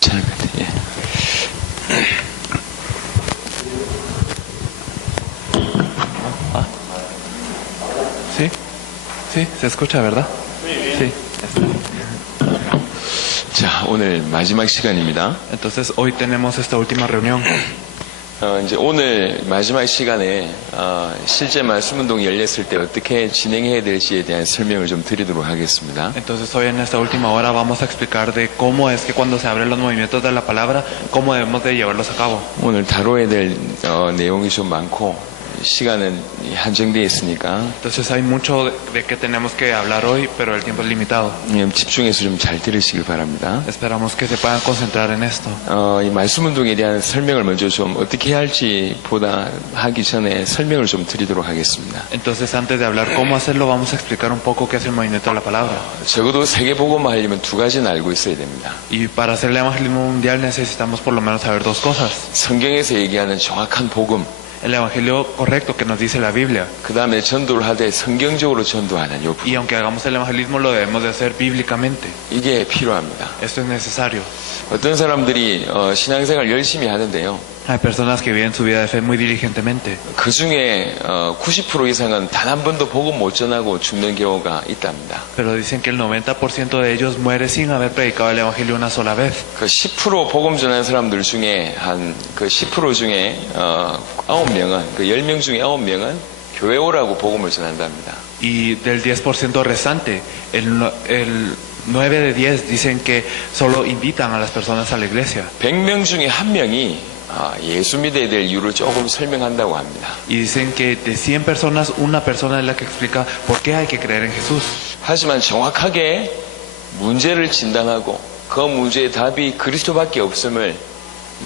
잘 같아. 예. ¿Sí? ¿Sí? ¿Se escucha, verdad? Sí. 자, 오늘 마지막 시간입니다. Entonces, hoy tenemos esta última reunión. 이제 오늘 마지막 시간에 실제 말씀운동이 열렸을 때 어떻게 진행해야 될지에 대한 설명을 좀 드리도록 하겠습니다. Entonces, hoy en esta última hora vamos a explicar de cómo es que cuando se abren los movimientos de la palabra, cómo debemos de llevarlos a cabo. 오늘 다뤄야 될 내용이 좀 많고 시간은 한정되어 있으니까 Entonces, hay mucho de que tenemos que hablar hoy, pero el tiempo es limitado. 집중해서 좀 잘 들으시길 바랍니다. Esperamos que se puedan concentrar en esto. 이 말씀운동에 대한 설명을 먼저 좀 어떻게 해야 할지 하기 전에 설명을 좀 드리도록 하겠습니다. Entonces, antes de hablar cómo hacerlo, vamos a explicar un poco qué es el movimiento de la palabra. 적어도 세계복음화 하려면 두 가지는 알고 있어야 됩니다. Y para hacer el evangelismo mundial necesitamos por lo menos saber dos cosas. 성경에서 얘기하는 정확한 복음, El evangelio correcto que nos dice la Biblia. 그 다음에 전도를 하되 성경적으로 전도하는 요 Y aunque hagamos el evangelismo, lo debemos de hacer bíblicamente. 이게 필요합니다. Esto es necesario. 어떤 사람들이 신앙생활 열심히 하는데요. Hay personas que viven su vida de fe muy diligentemente. 그 중에 90% 이상은 단 한 번도 복음 못 전하고 죽는 경우가 있답니다. Pero dicen que el 90% de ellos muere sin haber predicado el evangelio una sola vez. 그 10% 복음 전하는 사람들 중에 그 10% 중에 9명은 그 10명 중에 9명은 교회 오라고 복음을 전한답니다. Y del 10% restante, el 9 de 10 dicen que solo invitan a las personas a la iglesia. 100명 중에 1명이 예수 믿어야 될 이유를 조금 설명한다고 합니다. Y dicen que de 100 personas, una persona es la que explica por qué hay que creer en Jesús. 하지만 정확하게 문제를 진단하고 그 문제의 답이 그리스도밖에 없음을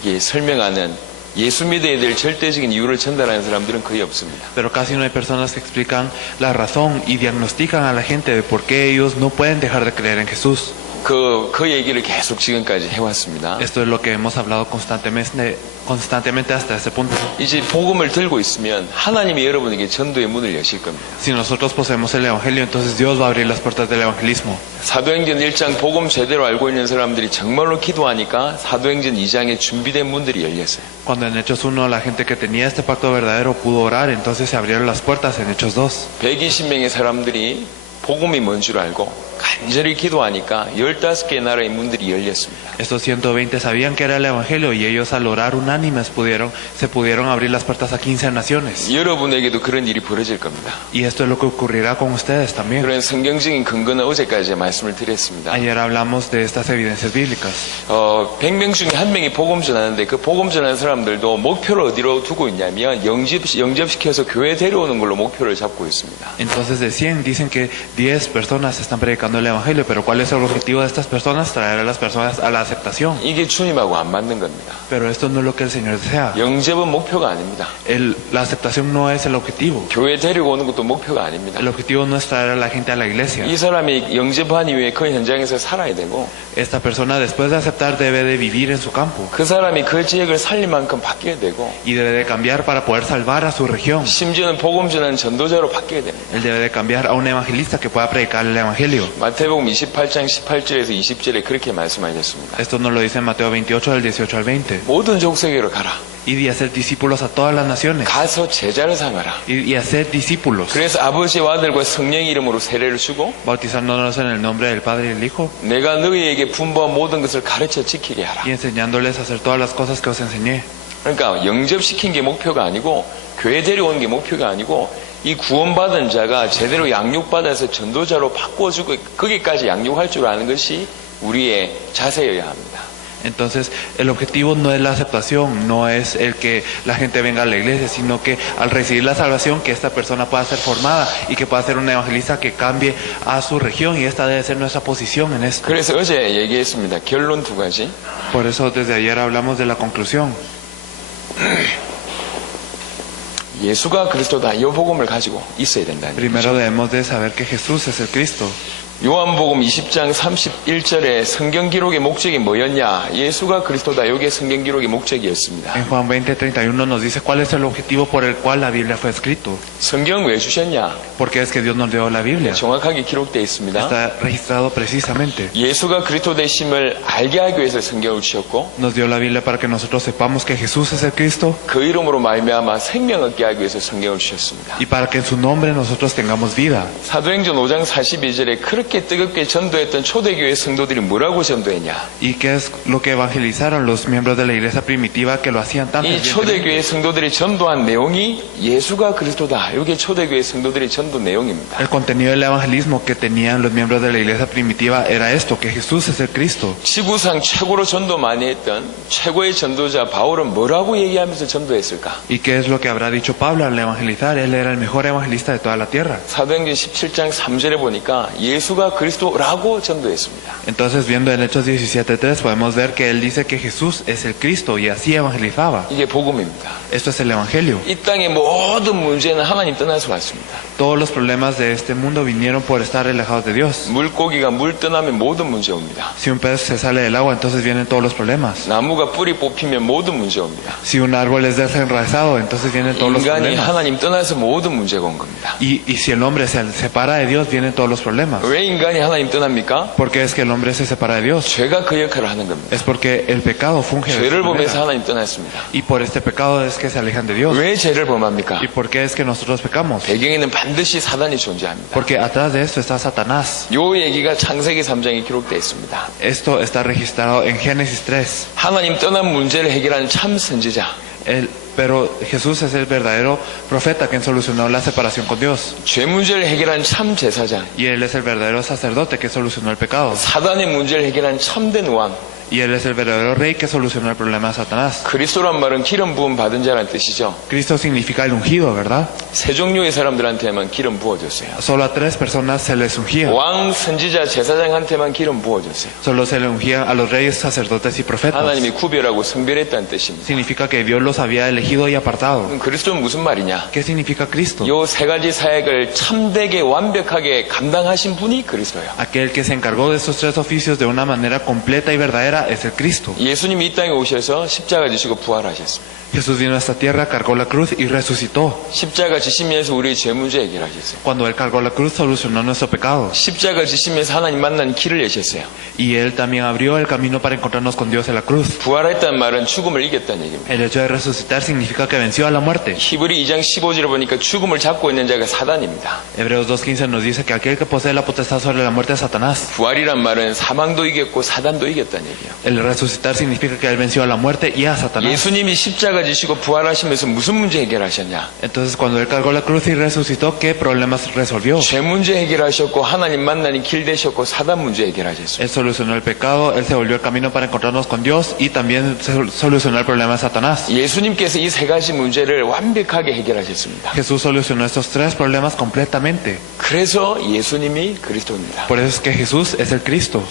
이게 설명하는 예수 믿어야 될 절대적인 이유를 전달하는 사람들은 거의 없습니다. Pero casi no hay personas que explican la razón y diagnostican a la gente de por qué ellos no pueden dejar de creer en Jesús. 그 얘기를 계속 지금까지 해왔습니다. Esto es lo que hemos hablado constantemente hasta este punto. 이제 복음을 들고 있으면 하나님이 여러분에게 전도의 문을 여실 겁니다. Si nosotros poseemos el Evangelio, entonces Dios va a abrir las puertas del evangelismo. 사도행전 1장 복음 제대로 알고 있는 사람들이 정말로 기도하니까 사도행전 2장에 준비된 문들이 열렸어요. Cuando en Hechos 1 la gente que tenía este pacto verdadero pudo orar, entonces se abrieron las puertas en Hechos 2. 120명의 saram들이 복음이 뭔 줄 알고 간절히 기도하니까 15개의 나라의 문들이 열렸습니다. Estos 120 sabían que era el Evangelio y ellos al orar unánimes se pudieron abrir las puertas a 15 naciones. 여러분에게도 그런 일이 벌어질 겁니다. Y esto es lo que ocurrirá con ustedes también. 그런 성경적인 근거는 어제까지 말씀을 드렸습니다. Ayer hablamos de estas evidencias bíblicas. 100명 중에 1명이 복음 전하는데 그 복음 전하는 사람들도 목표를 어디로 두고 있냐면 영접시켜서 교회 데려오는 걸로 목표를 잡고 있습니다. Entonces de 100 dicen que 10 personas están predicando el Evangelio, pero ¿cuál es el objetivo de estas personas? Traer a las personas a la aceptación. 이게 주님하고 안 맞는 겁니다. Pero esto no es lo que el Señor desea. 영접은 목표가 아닙니다. La aceptación no es el objetivo. 교회 데리고 오는 것도 목표가 아닙니다. El objetivo no es traer a la gente a la iglesia. 이 사람이 영접한 이후에 그 현장에서 살아야 되고 Esta persona después de aceptar debe de vivir en su campo. 그 사람이 그 지역을 살릴 만큼 바뀌어야 되고 Y debe de cambiar para poder salvar a su región. 심지어는 복음 전하는 전도자로 바뀌어야 됩니다. Él debe de cambiar a un evangelista que pueda predicar el Evangelio. 마태복음 28장 18절에서 20절에 그렇게 말씀하셨습니다. Esto nos lo dice en Mateo 28 del 18 al 20. 모든 족속에로 가라. Y de hacer discípulos a todas las naciones. 가서 제자를 삼아라. Y hacer discípulos. 그래서 아버지와 아들과 성령의 이름으로 세례를 주고 Bautizándonos en el nombre del Padre y del Hijo. 내가 너희에게 분부한 모든 것을 가르쳐 지키게 하라. Y enseñándoles a hacer todas las cosas que os enseñé. 그러니까 영접시킨 게 목표가 아니고 교회 데려오는 게 목표가 아니고 이 구원받은 자가 제대로 양육받아서 전도자로 바꿔주고 거기까지 양육할 줄 아는 것이 우리의 자세여야 합니다. Entonces, el objetivo no es la aceptación, no es el que la gente venga a la iglesia, sino que al recibir la salvación, que esta persona pueda ser formada y que pueda ser un evangelista que cambie a su región, y esta debe ser nuestra posición en esto. 그래서 어제 얘기했습니다. 결론 두 가지. Por eso desde ayer hablamos de la conclusión. 예수가 그리스도다 이 복음을 가지고 있어야 된다는 Primero debemos de saber que Jesús es el Cristo. 요한복음 20장 31절에 성경 기록의 목적이 뭐였냐? 예수가 그리스도다. 이게 성경 기록의 목적이었습니다. En Juan 20:31 nos dice cuál es el objetivo por el cual la Biblia fue escrito. 성경 왜 주셨냐? Porque es que Dios nos dio la Biblia. 정확하게 기록되어 있습니다. Está registrado precisamente. 예수가 그리스도 되심을 알게 하기 위해서 성경을 주셨고 Nos dio la Biblia para que nosotros sepamos que Jesús es el Cristo 그 이름으로 말미암아 생명 얻게 하기 위해서 성경을 주셨습니다. y para que en su nombre nosotros tengamos vida. 사도행전 5장 42절에 그렇게 뜨겁게 전도했던 초대교회 성도들이 뭐라고 전도했냐? ¿Y qué es lo que evangelizaron los miembros de la iglesia primitiva que lo hacían tan 이 초대교회 성도들이 전도한 내용이 예수가 그리스도다. 이게 초대교회 성도들의 전도 내용입니다. El contenido del evangelismo que tenían los miembros de la iglesia primitiva era esto, que Jesús es el Cristo. 지구상 최고로 전도 많이 했던 최고의 전도자 바울은 뭐라고 얘기하면서 전도했을까? ¿Y qué es lo que habrá dicho Pablo al evangelizar? Él era el mejor evangelista de toda la tierra. 사도행전 17장 3절에 보니까 예수가 그리스도라고 전도했습니다. Entonces, viendo en Hechos 17:3, podemos ver que él dice que Jesús es el Cristo y así evangelizaba. 이게 복음입니다. Esto es el evangelio. 이 땅의 모든 문제는 하나님 떠나서 왔습니다. Todos los problemas de este mundo vinieron por estar alejados de Dios. 물고기가 물 떠나면 모든 문제 옵니다. Si un pez se sale del agua, entonces vienen todos los problemas. 나무가 뿌리 뽑히면 모든 문제 옵니다. Si un árbol es desenraizado, entonces vienen todos los 인간이 problemas. 하나님 떠나서 모든 문제가 온 겁니다. Y si el hombre se separa de Dios, vienen todos los problemas. 왜 인간이 하나님 떠납니까? ¿Por qué es que el hombre se separa de Dios? 죄가 그 역할을 하는 겁니다. Es porque el pecado funge de 죄를 esta 보면서 manera. 하나님 떠났습니다. Y por este pecado es que se alejan de Dios. 왜 죄를 범합니까? ¿Y por qué es que nosotros pecamos? 배경에는 반드시 사단이 존재합니다. Porque atrás de esto está Satanás. 요 얘기가 창세기 3장에 기록되어 있습니다. Esto está registrado en Génesis 3. 하나님 떠난 문제를 해결하는 참 선지자. Pero Jesús es el verdadero profeta que solucionó la separación con Dios. 죄 문제를 해결하는 참 제사장. Y Él es el verdadero sacerdote que solucionó el pecado. 사단의 문제를 해결하는 참된 왕. Y Él es el verdadero rey que solucionó el problema de Satanás. 그리스도란 말은 기름 부음 받은 자라는 뜻이죠. Cristo significa el ungido, ¿verdad? 세 종류의 사람들한테만 기름 부어줬어요. Solo a 3 personas se les ungía. 왕, 선지자, 제사장한테만 기름 부어줬어요. Solo se le ungía a los reyes, sacerdotes y profetas. 하나님이 구별하고 선별했다는 뜻입니다. Significa que Dios los había elegido y apartado. 그럼 그리스도는 무슨 말이냐? ¿Qué significa Cristo? 요 세 가지 사역을 참되게 완벽하게 감당하신 분이 그리스도예요. Aquel que se encargó de estos 3 oficios de una manera completa y verdadera es el Cristo. 예수님이 이 땅에 오셔서 십자가 지시고 부활하셨습니다. Jesús vino a esta tierra, cargó la cruz y resucitó. 십자가 지시면서 우리의 죄 문제 해결하셨어요. Cuando Él cargó la cruz, solucionó nuestro pecado. 십자가 지시면서 하나님 만나는 길을 내셨어요. Y Él también abrió el camino para encontrarnos con Dios en la cruz. 부활했다는 말은 죽음을 이겼다는 얘기입니다. El hecho de resucitar significa que venció a la muerte. 히브리 2장 15절에 보니까 죽음을 잡고 있는 자가 사단입니다. Hebreos 2:15 nos dice que aquel que posee la potestad sobre la muerte es Satanás. 부활이란 말은 사망도 이겼고 사단도 이겼다는 얘기예요. El resucitar significa que Él venció a la muerte y a Satanás. 예수님이 십자가 지시고 부활하시면서 무슨 문제 해결하셨냐? Entonces cuando Él cargó la cruz y resucitó, ¿qué problemas resolvió? 죄 문제 해결하셨고 하나님 만나는 길 되셨고 사단 문제 해결하셨어요. Él solucionó el pecado, Él se volvió el camino para encontrarnos con Dios y también solucionó el problema de Satanás. 예수님께서 이 세 가지 문제를 완벽하게 해결하셨습니다. Jesús solucionó estos 3 problemas completamente. 그래서 예수님이 그리스도입니다. Por eso es que Jesús es el Cristo.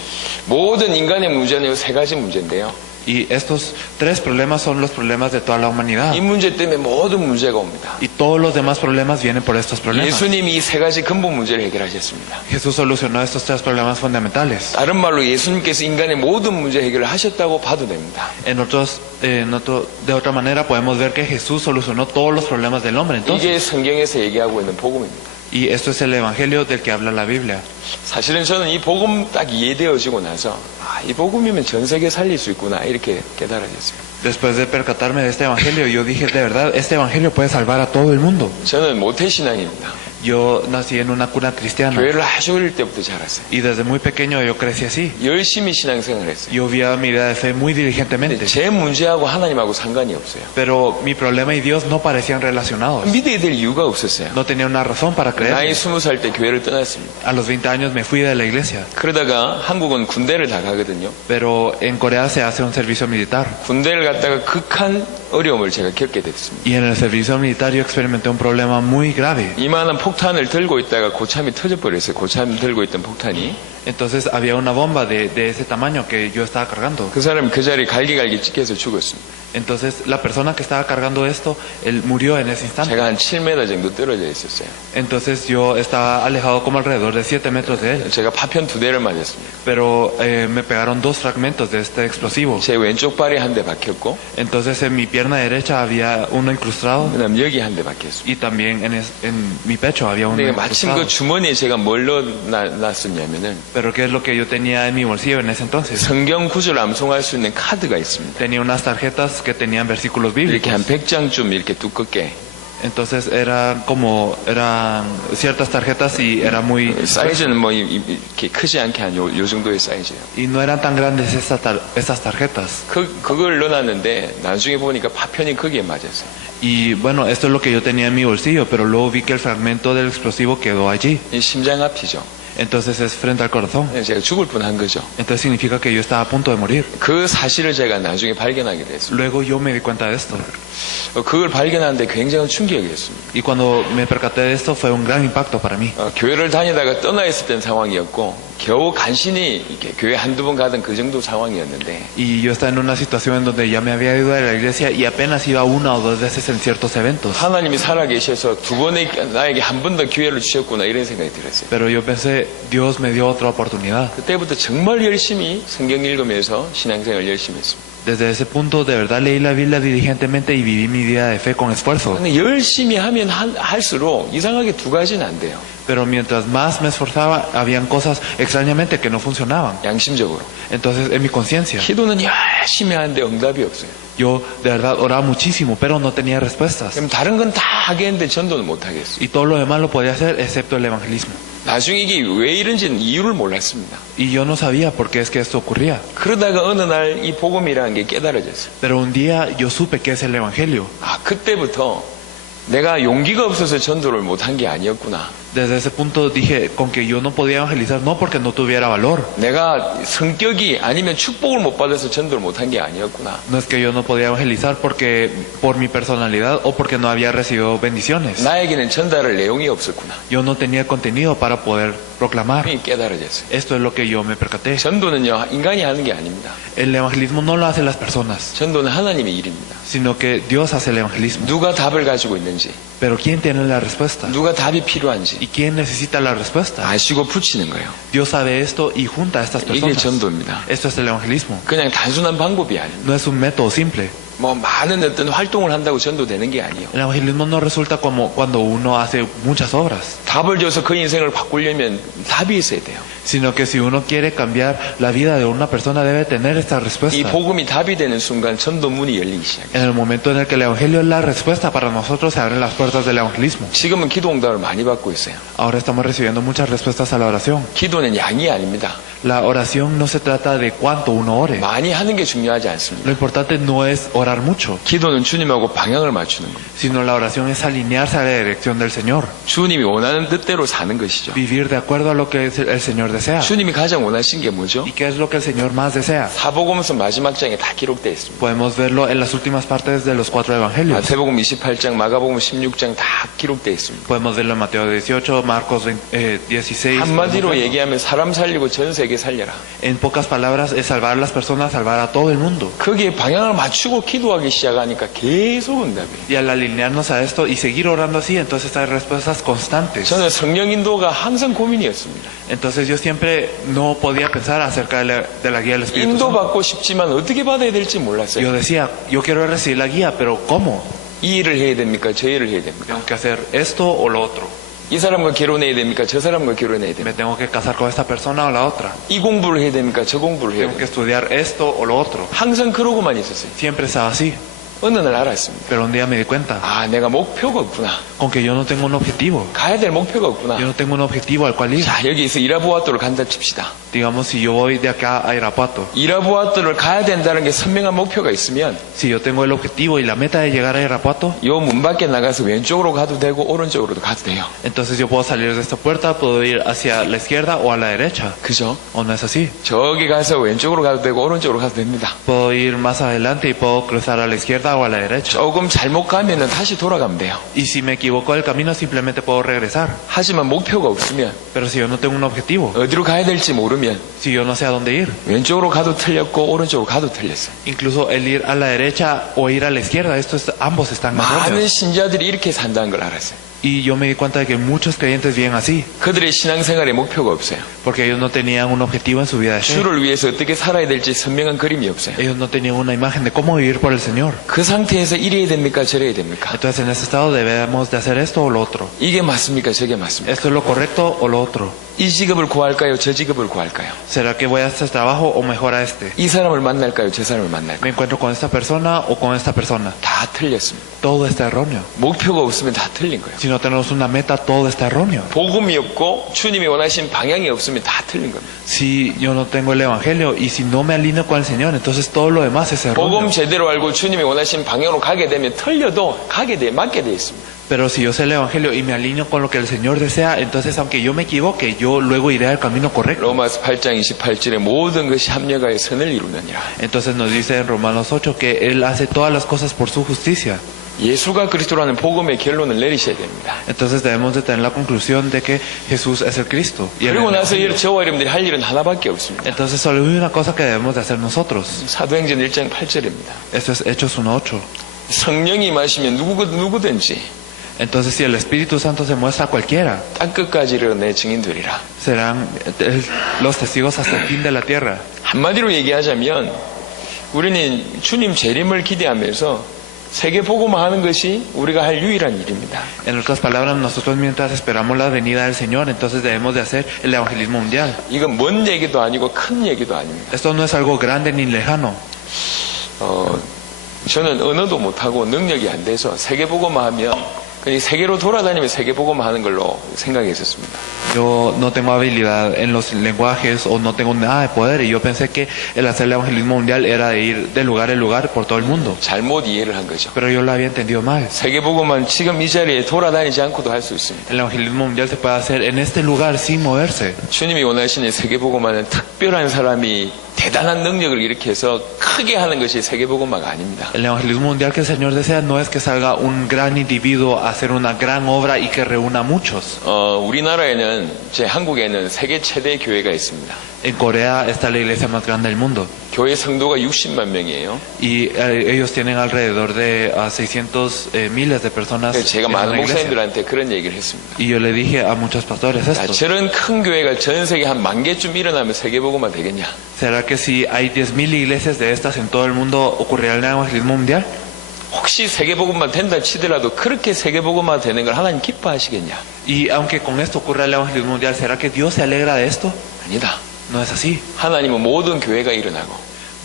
모든 인간의 문제는 이 세 가지 문제인데요. Y estos 3 problemas son los problemas de toda la humanidad. 이 문제 때문에 모든 문제가 옵니다. Y todos los demás problemas vienen por estos problemas. 예수님이 이 세 가지 근본 문제를 해결하셨습니다. Jesús solucionó estos 3 problemas fundamentales. 다른 말로 예수님께서 인간의 모든 문제 해결을 하셨다고 봐도 됩니다. De otra manera podemos ver que Jesús solucionó todos los problemas del hombre. Entonces, 이게 성경에서 얘기하고 있는 복음입니다. y esto es el evangelio del que habla la Biblia. 사실은 저는 이 복음 딱 이해되어지고 나서 이 복음이면 전 세계 살릴 수 있구나 이렇게 깨달아졌어요. Después de percatarme de este evangelio, yo dije, de verdad, este evangelio puede salvar a todo el mundo. 저는 모태신앙입니다. Yo nací en una cuna cristiana 교회를 아주 어릴 때부터 자랐어요. y desde muy pequeño yo crecí así. 열심히 신앙생활을 했어요. Yo vivía mi vida de fe muy 근데 diligentemente, 제 문제하고 하나님하고 상관이 없어요. pero mi problema y Dios no parecían relacionados. 믿어야 될 이유가 없었어요. No tenía una razón para 나이 creer. 20살 때 교회를 떠났습니다. A los 20 años me fui de la iglesia, 그러다가 한국은 군대를 다 가거든요. pero en Corea se hace un servicio militar. 군대를 갔다가 극한 어려움을 제가 겪게 됐습니다. Y en el servicio militar yo experimenté un problema muy grave. 이만한 폭탄을 들고 있다가 고참이 터져버렸어요. 고참 들고 있던 폭탄이. Entonces había una bomba de ese tamaño que yo estaba cargando. 그 사람이 그 자리에 갈기갈기 찍혀서 죽었습니다. Entonces la persona que estaba cargando esto, él murió en ese instante. 제가 한 7m 정도 떨어져 있었어요. Entonces yo estaba alejado como alrededor de 7 metros de él. 제가 파편 2대를 맞았습니다. Pero me pegaron 2 fragmentos de este explosivo. 제 왼쪽 발에 한 대 박혔고, Entonces en mi pierna derecha había uno incrustado 그다음 여기 한 대 박혔습니다. y también en mi pecho había uno 근데 마침 incrustado. 그 주머니에 제가 뭘 넣어놨었냐면은 Pero ¿qué es lo que yo tenía en mi bolsillo en ese entonces? 성경 구절 암송할 수 있는 카드가 있습니다. Tenía unas tarjetas que tenían versículos 이렇게 bíblicos. 한 100장쯤 이렇게 두껍게 Entonces eran ciertas tarjetas y era muy... 사이즈는 뭐 이렇게 크지 않게 한 요 정도의 사이즈예요. Y no eran tan grandes estas tarjetas. 그걸 넣어놨는데 나중에 보니까 파편이 거기에 맞았어요. Y bueno, esto es lo que yo tenía en mi bolsillo, pero luego vi que el fragmento del explosivo quedó allí. 이 심장 앞이죠. Entonces es frente al corazón. 제가 죽을 뻔한 거죠. Entonces significa que yo estaba a punto de morir. 그 사실을 제가 나중에 발견하게 됐습니다. Luego yo me di cuenta de esto. 그걸 발견하는데 굉장한 충격이었습니다. Y cuando me percaté de esto fue un gran impacto para mí. 교회를 다니다가 떠나 있었던 상황이었고 겨우 간신히 이렇게 교회 한두 번 가던 그 정도 상황이었는데 Y yo estaba en una situación en donde ya me había ido de la iglesia y apenas iba 1 o 2 veces en ciertos eventos. 하나님이 살아계셔서 두 번에 나에게 한 번 더 기회를 주셨구나 이런 생각이 들었어요. Pero yo pensé, Dios me dio otra oportunidad. 그때부터 정말 열심히 성경 읽으면서 신앙생활 열심히 했습니다. Desde ese punto de verdad leí la Biblia diligentemente y viví mi vida de fe con esfuerzo. 근데 열심히 하면 할수록 이상하게 두 가지는 안 돼요. Pero mientras más me esforzaba, habían cosas extrañamente que no funcionaban. 양심적으로. Entonces, en mi conciencia, 기도는 열심히 하는데 응답이 없어요. yo de verdad oraba muchísimo, pero no tenía respuestas. 그럼 다른 건 다 하겠는데 전도는 못 하겠어요. Y todo lo demás lo podía hacer excepto el evangelismo. 나중에 이게 왜 이런지는 이유를 몰랐습니다. Y yo no sabía por qué es que esto ocurría. 그러다가 어느 날 이 복음이라는 게 깨달아졌어요. Pero un día yo supe qué es el evangelio. 아, 그때부터 내가 용기가 없어서 전도를 못 한 게 아니었구나. Desde ese punto dije, con que yo no podía evangelizar, no porque no tuviera valor. 내가 성격이 아니면 축복을 못 받아서 전도를 못 한 게 아니었구나. No es que yo no podía evangelizar porque por mi personalidad o porque no había recibido bendiciones. 나에게는 전달할 내용이 없었구나. Yo no tenía contenido para poder proclamar. 그게 깨달아졌어요. Esto es lo que yo me percaté. 전도는요, 인간이 하는 게 아닙니다. El evangelismo no lo hacen las personas, 전도는 하나님의 일입니다. sino que Dios hace el evangelismo. 누가 답을 가지고 있는지, Pero ¿quién tiene la respuesta? 누가 답이 필요한지 ¿Y quién necesita la respuesta? 아시고 붙이는 거예요. Dios sabe esto y junta a estas 이게 personas. 전도입니다. Esto es el evangelismo. 그냥 단순한 방법이 아닙니다. No es un método simple. 뭐 많은 어떤 활동을 한다고 전도되는 게 아니에요. El evangelismo no resulta como cuando uno hace muchas obras, 답을 줘서 그 인생을 바꾸려면 답이 있어야 돼요. sino que si uno quiere cambiar la vida de una persona debe tener esta 이 respuesta. 복음이 답이 되는 순간 전도 문이 열리기 시작해요. En el momento en el que el evangelio es la respuesta para nosotros, se abren las puertas del evangelismo. 지금은 기도 응답을 많이 받고 있어요. Ahora estamos recibiendo muchas respuestas a la oración. 기도는 양이 아닙니다. La oración no se trata de cuánto uno ore. 많이 하는 게 중요하지 않습니다. Lo importante no es orar mucho, 기도는 주님하고 방향을 맞추는 겁니다. sino la oración es alinearse a la dirección del Señor. 주님이 원하는 뜻대로 사는 것이죠. Vivir de acuerdo a lo que el Señor desea. 주님이 가장 원하신 게 뭐죠? ¿Y qué es lo que el Señor más desea? 사복음서 마지막 장에 다 기록되어 있습니다. Podemos verlo en las últimas partes de los 4 evangelios. 마태복음 28장, 마가복음 16장 다 기록되어 있습니다. Podemos verlo en Mateo 18, Marcos 16. 한마디로 얘기하면 사람 살리고 전 세계 살려라. En pocas palabras, es salvar a las personas, salvar a todo el mundo. 거기에 방향을 맞추고 기도하기 시작하니까 계속 응답이에요. Y al alinearnos a esto y seguir orando así, entonces hay respuestas constantes. 저는 성령 인도가 항상 고민이었습니다. Entonces yo siempre no podía pensar acerca de la guía del Espíritu Santo. 인도받고 싶지만 어떻게 받아야 될지 몰랐어요. Yo decía, yo quiero recibir la guía, pero ¿cómo? 이 일을 해야 됩니까? 저 일을 해야 됩니까? Tengo que hacer esto o lo otro. 이 사람과 결혼해야 됩니까? 저 사람과 결혼해야 Me 됩니까? tengo que casar con esta persona o la otra. 이 공부를 해야 됩니까? 저 공부를 해야 Tengo que 됩니까? estudiar esto o lo otro. 항상 그러고만 있었어요. Siempre estaba así. 어느 날 알았습니다. Pero un día me di cuenta, 아, 내가 목표가 없구나. con que yo no tengo un objetivo. 가야 될 목표가 없구나. Yo no tengo un objetivo al cual ir. 자, 여기서 이라부아토를 간다 칩시다. Digamos, si yo voy de acá a Irapuato, 이라부아토를 가야 된다는 게 선명한 목표가 있으면 si yo tengo el objetivo y la meta de llegar a Irapuato, 요 문 밖에 나가서 왼쪽으로 가도 되고 오른쪽으로도 가도 돼요. entonces yo puedo salir de esta puerta, puedo ir hacia la izquierda o a la derecha. 그죠? ¿O no es así? 저기 가서 왼쪽으로 가도 되고 오른쪽으로 가도 됩니다. Puedo ir más adelante y puedo cruzar a la izquierda izquierda o a la derecha. 조금 잘못 가면은 다시 돌아가면 돼요. Y si me equivoco del camino, simplemente puedo regresar. 하지만 목표가 없으면, Pero si yo no tengo un objetivo, 어디로 가야 될지 모르면 si yo no sé a dónde ir, 왼쪽으로 가도 틀렸고 오른쪽으로 가도 틀렸어요. incluso el ir a la derecha o ir a la izquierda, ambos están 많은 erróneos. 신자들이 이렇게 산다는 걸 알았어요. Y yo me di cuenta de que muchos creyentes viven así, 그들의 신앙생활에 목표가 없어요. porque ellos no tenían un objetivo en su vida de fe. 주를 위해서 어떻게 살아야 될지 선명한 그림이 없어요. Ellos no tenían una imagen de cómo vivir por el Señor. 그 상태에서 이래야 됩니까? 저래야 됩니까? Entonces en ese estado debemos de hacer esto o lo otro. 이게 맞습니까? 저게 맞습니까? ¿Esto es lo correcto o lo otro? 이 직업을 구할까요? 저 직업을 구할까요? ¿Será que voy a este trabajo o mejor a este? 이 사람을 만날까요? 저 사람을 만날까요? ¿Me encuentro con esta persona o con esta persona? 다 틀렸습니다. Todo está erróneo. 목표가 없으면 다 틀린 거예요. Si no tenemos una meta, todo está erróneo. 복음이 없고 주님이 원하신 방향이 없으면 다 틀린 겁니다. Si yo no tengo el evangelio y si no me alineo con el Señor, entonces todo lo demás es erróneo. 복음 제대로 알고 주님이 원하신 방향으로 가게 되면 틀려도 맞게 돼 있습니다. Pero si yo sé el evangelio y me alineo con lo que el Señor desea, entonces aunque yo me equivoque, yo luego iré al camino correcto. 로마서 8장 28절에 모든 것이 합력하여 선을 이루느니라. Entonces nos dice en Romanos 8 que Él hace todas las cosas por su justicia. 예수가 그리스도라는 복음의 결론을 내리셔야 됩니다. Entonces debemos de tener la conclusión de que Jesús es el Cristo. Y el 그리고 나서 evangelio. 저와 여러분들이 할 일은 하나밖에 없습니다. Entonces solo hay una cosa que debemos de hacer nosotros. 사도행전 1장 8절입니다. Esto es Hechos 1:8. 성령이 임하시면 누구든지 Entonces si el Espíritu Santo se muestra a cualquiera, 땅끝까지 이르러 내 증인되리라. serán los testigos hasta el fin de la tierra. 한마디로 얘기하자면 우리는 주님 재림을 기대하면서 세계 복음화 하는 것이 우리가 할 유일한 일입니다. En otras palabras, nosotros mientras esperamos la venida del Señor, entonces debemos de hacer el evangelismo mundial. 이건 먼 얘기도 아니고 큰 얘기도 아닙니다. Esto no es algo grande ni lejano. 저는 언어도 못하고 능력이 안 돼서 세계 복음화 하면 그냥 세계로 돌아다니면 세계 복음화 하는 걸로 생각했었습니다. Yo no tengo habilidad en los lenguajes o no tengo nada de poder y yo pensé que el hacer el evangelismo mundial era de ir de lugar en lugar por todo el mundo. 잘못 이해를 한 거죠. Pero yo lo había entendido mal. 세계 복음화는 지금 이 자리에 돌아다니지 않고도 할 수 있습니다. El evangelismo mundial se puede hacer en este lugar sin moverse. 주님이 원하시는 세계 복음화는 특별한 사람이 대단한 능력을 일으켜서 크게 하는 것이 세계 복음화가 아닙니다. El evangelismo mundial que el Señor desea no es que salga un gran individuo a hacer una gran obra y que reúna a muchos. 우리나라에는 한국에는 세계 최대 교회가 있습니다. En Corea está la iglesia más grande del mundo 교회 성도가 60만 명이에요. y ellos tienen alrededor de 600 miles de personas 그래서 제가 en 많은 la iglesia. 목사님들한테 그런 얘기를 했습니다. Y yo le dije a muchos pastores 자, esto. 저런 큰 교회가 전 세계 한 10,000개쯤 일어나면 세계 복음화 되겠냐? ¿Será que si hay 10.000 iglesias de estas en todo el mundo ocurrirá el evangelismo mundial? 혹시 세계 복음화 된다 치더라도 그렇게 세계 복음화 되는 걸 하나님 기뻐하시겠냐? Y aunque con esto ocurra el evangelismo mundial, ¿será que Dios se alegra de esto? 아니다. No es así. 하나님은 모든 교회가 일어나고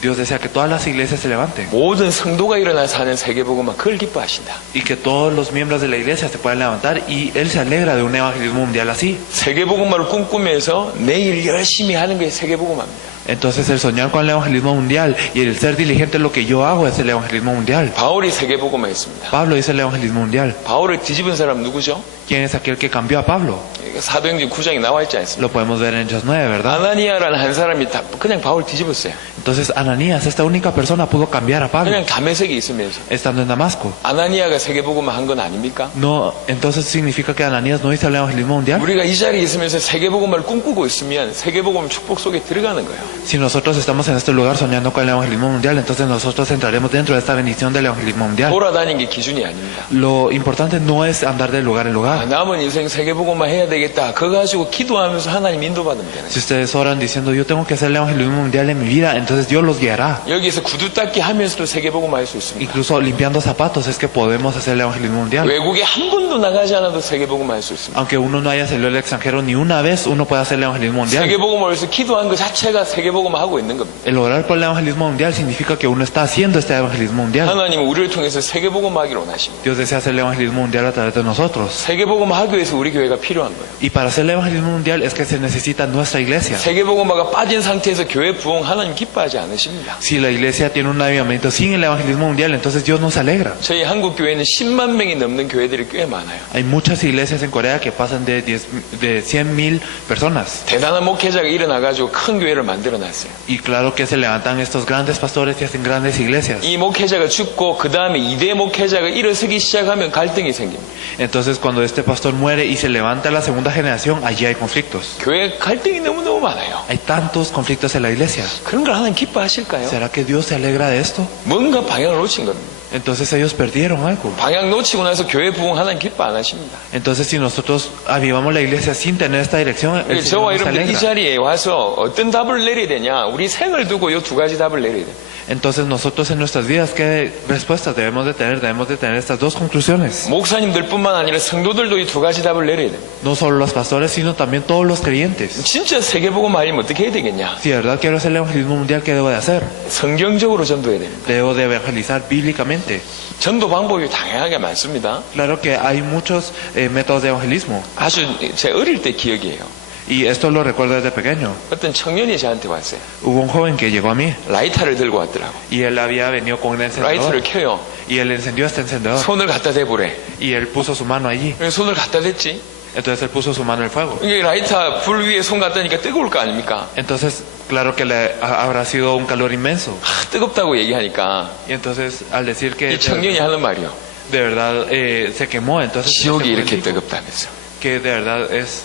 Dios desea que todas las iglesias se levanten 모든 성도가 일어나서 하는 세계 복음화 그걸 기뻐하신다. y que todos los miembros de la iglesia se puedan levantar y Él se alegra de un evangelismo mundial así. 세계 복음화를 꿈꾸면서 매일 열심히 하는 게 세계 복음화입니다. Entonces el soñar con el evangelismo mundial y el ser diligente en lo que yo hago es el evangelismo mundial. 바울이 세계 복음화했습니다. Pablo hizo el evangelismo mundial. 바울을 뒤집은 사람 누구죠? ¿Quién es aquel que cambió a Pablo? 사도행전 9장에 나와 있지 않습니까? Lo podemos ver en Hechos 9, ¿verdad? 아나니아라는 한 사람이 그냥 바울 뒤집었어요. Entonces Ananías, esta única persona, pudo cambiar a Pablo 그냥 다메섹에 있으면서. estando en Damasco. 아나니아가 세계 복음화 한 건 아닙니까? No, entonces significa que Ananías no hizo el evangelismo mundial. 우리가 이 자리에 있으면서 세계 복음화를 꿈꾸고 있으면 세계 복음 축복 속에 들어가는 거예요. Si nosotros estamos en este lugar soñando con el evangelismo mundial, entonces nosotros entraremos dentro de esta bendición del evangelismo mundial. 돌아다니는 게 기준이 아닙니다. Lo importante no es andar de lugar en lugar. 남은 인생 세계 복음화 해야 되겠다. 그거 가지고 기도하면서 하나님 인도받으면 되는 거예요. Si ustedes oran diciendo yo tengo que hacer el evangelismo mundial en mi vida, entonces Dios los guiará. 여기서 구두 닦기 하면서도 세계 복음화 할 수 있습니다. Incluso limpiando zapatos es que podemos hacer el evangelismo mundial. 외국에 한 번도 나가지 않아도 세계 복음화 할 수 있습니다. Aunque uno no haya salido al extranjero ni una vez, uno puede hacer el evangelismo mundial. 세계 복음화를 위해서 기도한 것 자체가 세계 복음화 하고 있는 겁니다. El orar por el evangelismo mundial significa que uno está haciendo este evangelismo mundial. 하나님은 우리를 통해서 세계 복음화 하기를 원하십니다. Dios desea hacer el evangelismo mundial a través de nosotros. 세계 복음화 하기 위해서 우리 교회가 필요한 거예요. Y para hacer el evangelismo mundial es que se necesita nuestra iglesia. 세계 복음화가 빠진 상태에서 교회 부흥 하나님 기뻐하지 않으십니다. Si la iglesia tiene un avivamiento sin el evangelismo mundial, entonces Dios no se alegra. 저희 한국 교회는 10만 명이 넘는 교회들이 꽤 많아요. Hay muchas iglesias en Corea que pasan de 100.000 personas. 대단한 목회자가 일어나가지고 큰 교회를 만들어내요. 일어났어요. Y claro que se levantan estos grandes pastores y hacen grandes iglesias. 이 목회자가 죽고 그 다음에 2대 목회자가 일어서기 시작하면 갈등이 생깁니다. Entonces cuando este pastor muere y se levanta la segunda generación, allí hay conflictos. 교회 갈등이 너무너무 많아요. Hay tantos conflictos en la iglesia. 그런 걸 하나님 기뻐하실까요? ¿Será que Dios se alegra de esto? 뭔가 방향을 놓친 겁니다. Entonces ellos perdieron algo. 방향 놓치고 나서 교회 부흥 하나님 기뻐 안 하십니다. Entonces si nosotros avivamos la iglesia sin tener esta dirección, el 저와 Señor no se 여러분들 이 alegra. 자리에 와서 어떤 답을 내려야 되냐? 우리 생을 두고 이 두 가지 답을 내려야 돼요. Entonces nosotros en nuestras vidas, ¿qué respuestas debemos de tener? Debemos de tener estas dos conclusiones. 목사님들뿐만 아니라 성도들도 이 두 가지 답을 내려야 돼요. No solo los pastores, sino también todos los creyentes. 진짜 세계복음 아니면 어떻게 해야 되겠냐? Si de verdad quiero hacer el evangelismo mundial, ¿qué debo de hacer? 성경적으로 전도해야 됩니다. Debo de evangelizar bíblicamente. 전도 방법이 다양하게 많습니다. Claro que hay muchos métodos de evangelismo. 아주 제 어릴 때 기억이에요. Y esto lo recuerdo desde pequeño. 어떤 청년이 저한테 왔어요. Hubo un joven que llegó a mí 라이터를 들고 왔더라고. y él había venido con un 라이터를 encendedor. 켜요. Y él encendió este encendedor 손을 갖다 대보래. y él puso su mano allí. 손을 갖다 댔지. Entonces él puso su mano en el fuego. 이게 라이터 불 위에 손 갖다 대니까 뜨거울 거 아닙니까? Entonces, claro que habrá sido un calor inmenso. 뜨겁다고 얘기하니까 Y entonces, al decir que 이 청년이 하는 말이요. de verdad se quemó, entonces 지옥이 se 이렇게 dijo 뜨겁다면서. que de verdad es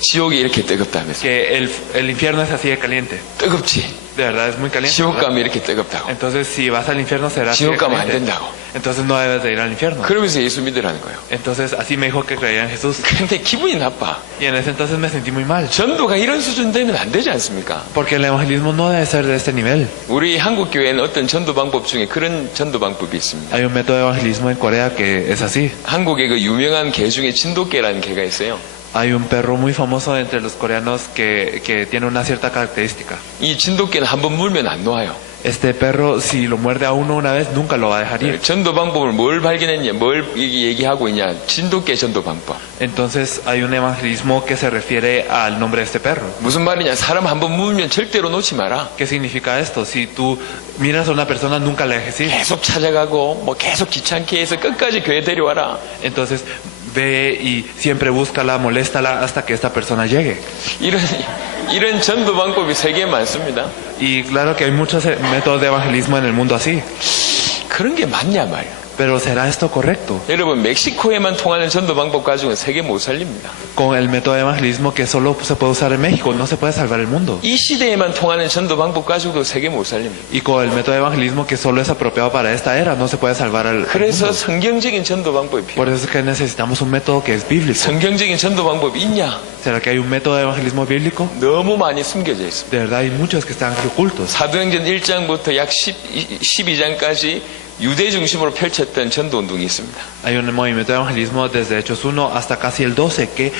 지옥이 이렇게 뜨겁다면서. que el infierno es así de caliente. 뜨겁지. De verdad es muy caliente. 지옥 ¿verdad? 가면 이렇게 뜨겁다고. Entonces, si vas al infierno será así de 지옥 가면 안 caliente. 된다고. Entonces no debes de ir al infierno. 그러면서 예수 믿으라는 거예요. Entonces así me dijo que creía en Jesús. 근데 기분이 나빠. Y en ese entonces me sentí muy mal. 전도가 이런 수준 되면 안 되지 않습니까? Porque el evangelismo no debe ser de este nivel. 우리 한국 교회는 어떤 전도 방법 중에 그런 전도 방법이 있습니다. Hay un método de evangelismo en Corea que es así. 한국에 그 유명한 개 중에 진돗개라는 개가 있어요. Hay un perro muy famoso entre los coreanos que tiene una cierta característica. 이 진돗개는 한번 물면 안 놓아요. Este perro, si lo muerde a uno una vez, nunca lo va a dejar ir. 전도 방법을 뭘 발견했냐, 뭘 얘기하고 있냐, 진돗개 전도 방법. Entonces hay un evangelismo que se refiere al nombre de este perro. 무슨 말이냐, 사람 한번 물면 절대로 놓지 마라. ¿Qué significa esto? Si tú miras a una persona, nunca la dejes ir. 계속 찾아가고, 뭐 계속 귀찮게 해서 끝까지 교회 데려와라. Entonces ve y siempre búscala, moléstala hasta que esta persona llegue. 이런 전도 방법이 세계에 많습니다. Y claro que hay muchos métodos de evangelismo en el mundo así. 그런 게 맞냐 말이야. Pero ¿será esto correcto? 여러분, 멕시코에만 통하는 전도 방법 가지고는 세계 못 살립니다. Con el método de evangelismo que solo se puede usar en México, no se puede salvar el mundo. 이 시대에만 통하는 전도 방법 가지고도 세계 못 살립니다. Y con el método de evangelismo que solo es apropiado para esta era, no se puede salvar al 그래서 mundo. 성경적인 전도 방법이 필요해요. Por eso es que necesitamos un método que es bíblico. 성경적인 전도 방법이 있냐? ¿Será que hay un método de evangelismo bíblico? 너무 많이 숨겨져 있습니다. De verdad hay muchos que están ocultos. 사도행전 1장부터 약 12장까지 유대 중심으로 펼쳤던 전도 운동이 있습니다. Hay un movimiento de evangelismo desde Hechos 1 hasta casi el 12 que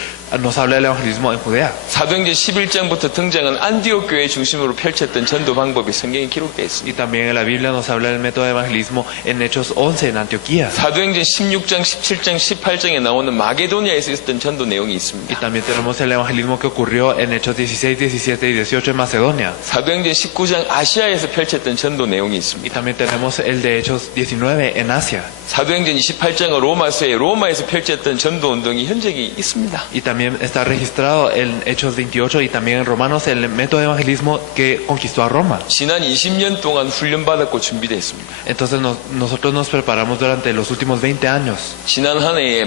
nos habla del evangelismo en Judea. 사도행전 11장부터 등장한 안디옥 교회 중심으로 펼쳤던 전도 방법이 성경에 기록되어 있습니다. Y también en la Biblia nos habla del método de evangelismo en Hechos 11 en Antioquía. 사도행전 16장, 17장, 18장에 나오는 마게도니아에서 있었던 전도 내용이 Y 있습니다. también tenemos el evangelismo que ocurrió en Hechos 16, 17 y 18 en Macedonia. 사도행전 19장 아시아에서 펼쳤던 전도 내용이 Y 있습니다. también tenemos el de Hechos 19 en Asia. 사도행전 28장은 로마에서 펼쳤던 전도 운동이 현적이 있습니다. Y también está registrado en Hechos 28 y también en Romanos el método de evangelismo que conquistó a Roma. 지난 20년 동안 훈련받았고 준비됐습니다. Entonces nosotros nos preparamos durante los últimos 20 años. 지난 한 해에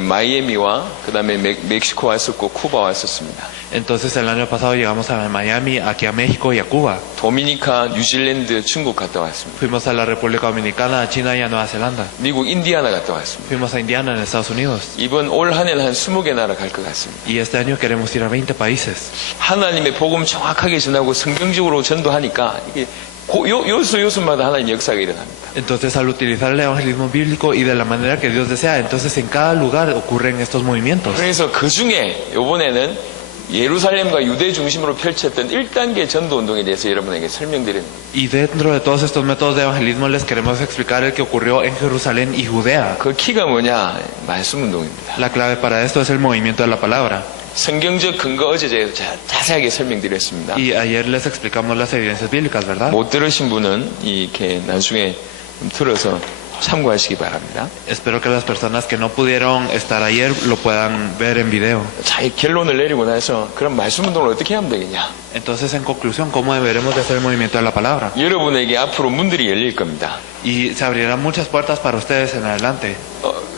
마이애미와 그 다음에 멕시코 왔었고 쿠바 왔었습니다. Entonces el año pasado llegamos a Miami, aquí a México y a Cuba. 도미니카, 뉴질랜드, 중국 갔다 왔습니다. Fuimos a la República Dominicana, a China y a Nueva Zelanda. 미국 인디아나 갔다 왔습니다. Fuimos a Indiana en Estados Unidos. 이번 올 한 해는 한 20개 나라 갈 것 같습니다. Y este año queremos ir a 20 países. 하나님의 복음 정확하게 전하고 성경적으로 전도하니까 이게 요소마다 하나님 역사가 일어납니다. Entonces al utilizar el evangelismo bíblico y de la manera que Dios desea, entonces en cada lugar ocurren estos movimientos. 그래서 그 중에 이번에는 예루살렘과 유대 중심으로 펼쳤던 1단계 전도 운동에 대해서 여러분에게 설명드리는 겁니다. Y dentro de todos estos métodos de evangelismo les queremos explicar el que ocurrió en Jerusalén y Judea. 그 키가 뭐냐? 말씀 운동입니다. La clave para esto es el movimiento de la palabra. 성경적 근거 어제 제가 자세하게 설명드렸습니다. Y ayer les explicamos las evidencias bíblicas, ¿verdad? 못 들으신 분은 이렇게 나중에 좀 들어서 참고하시기 바랍니다. Espero que las personas que no pudieron estar ayer lo puedan ver en video. 자, 이 결론을 내리고 나서 그럼 말씀 운동을 어떻게 하면 되겠냐? Entonces, en conclusión, ¿cómo deberemos de hacer el movimiento de la palabra? 여러분에게 앞으로 문들이 열릴 겁니다. Y se abrirán muchas puertas para ustedes en adelante.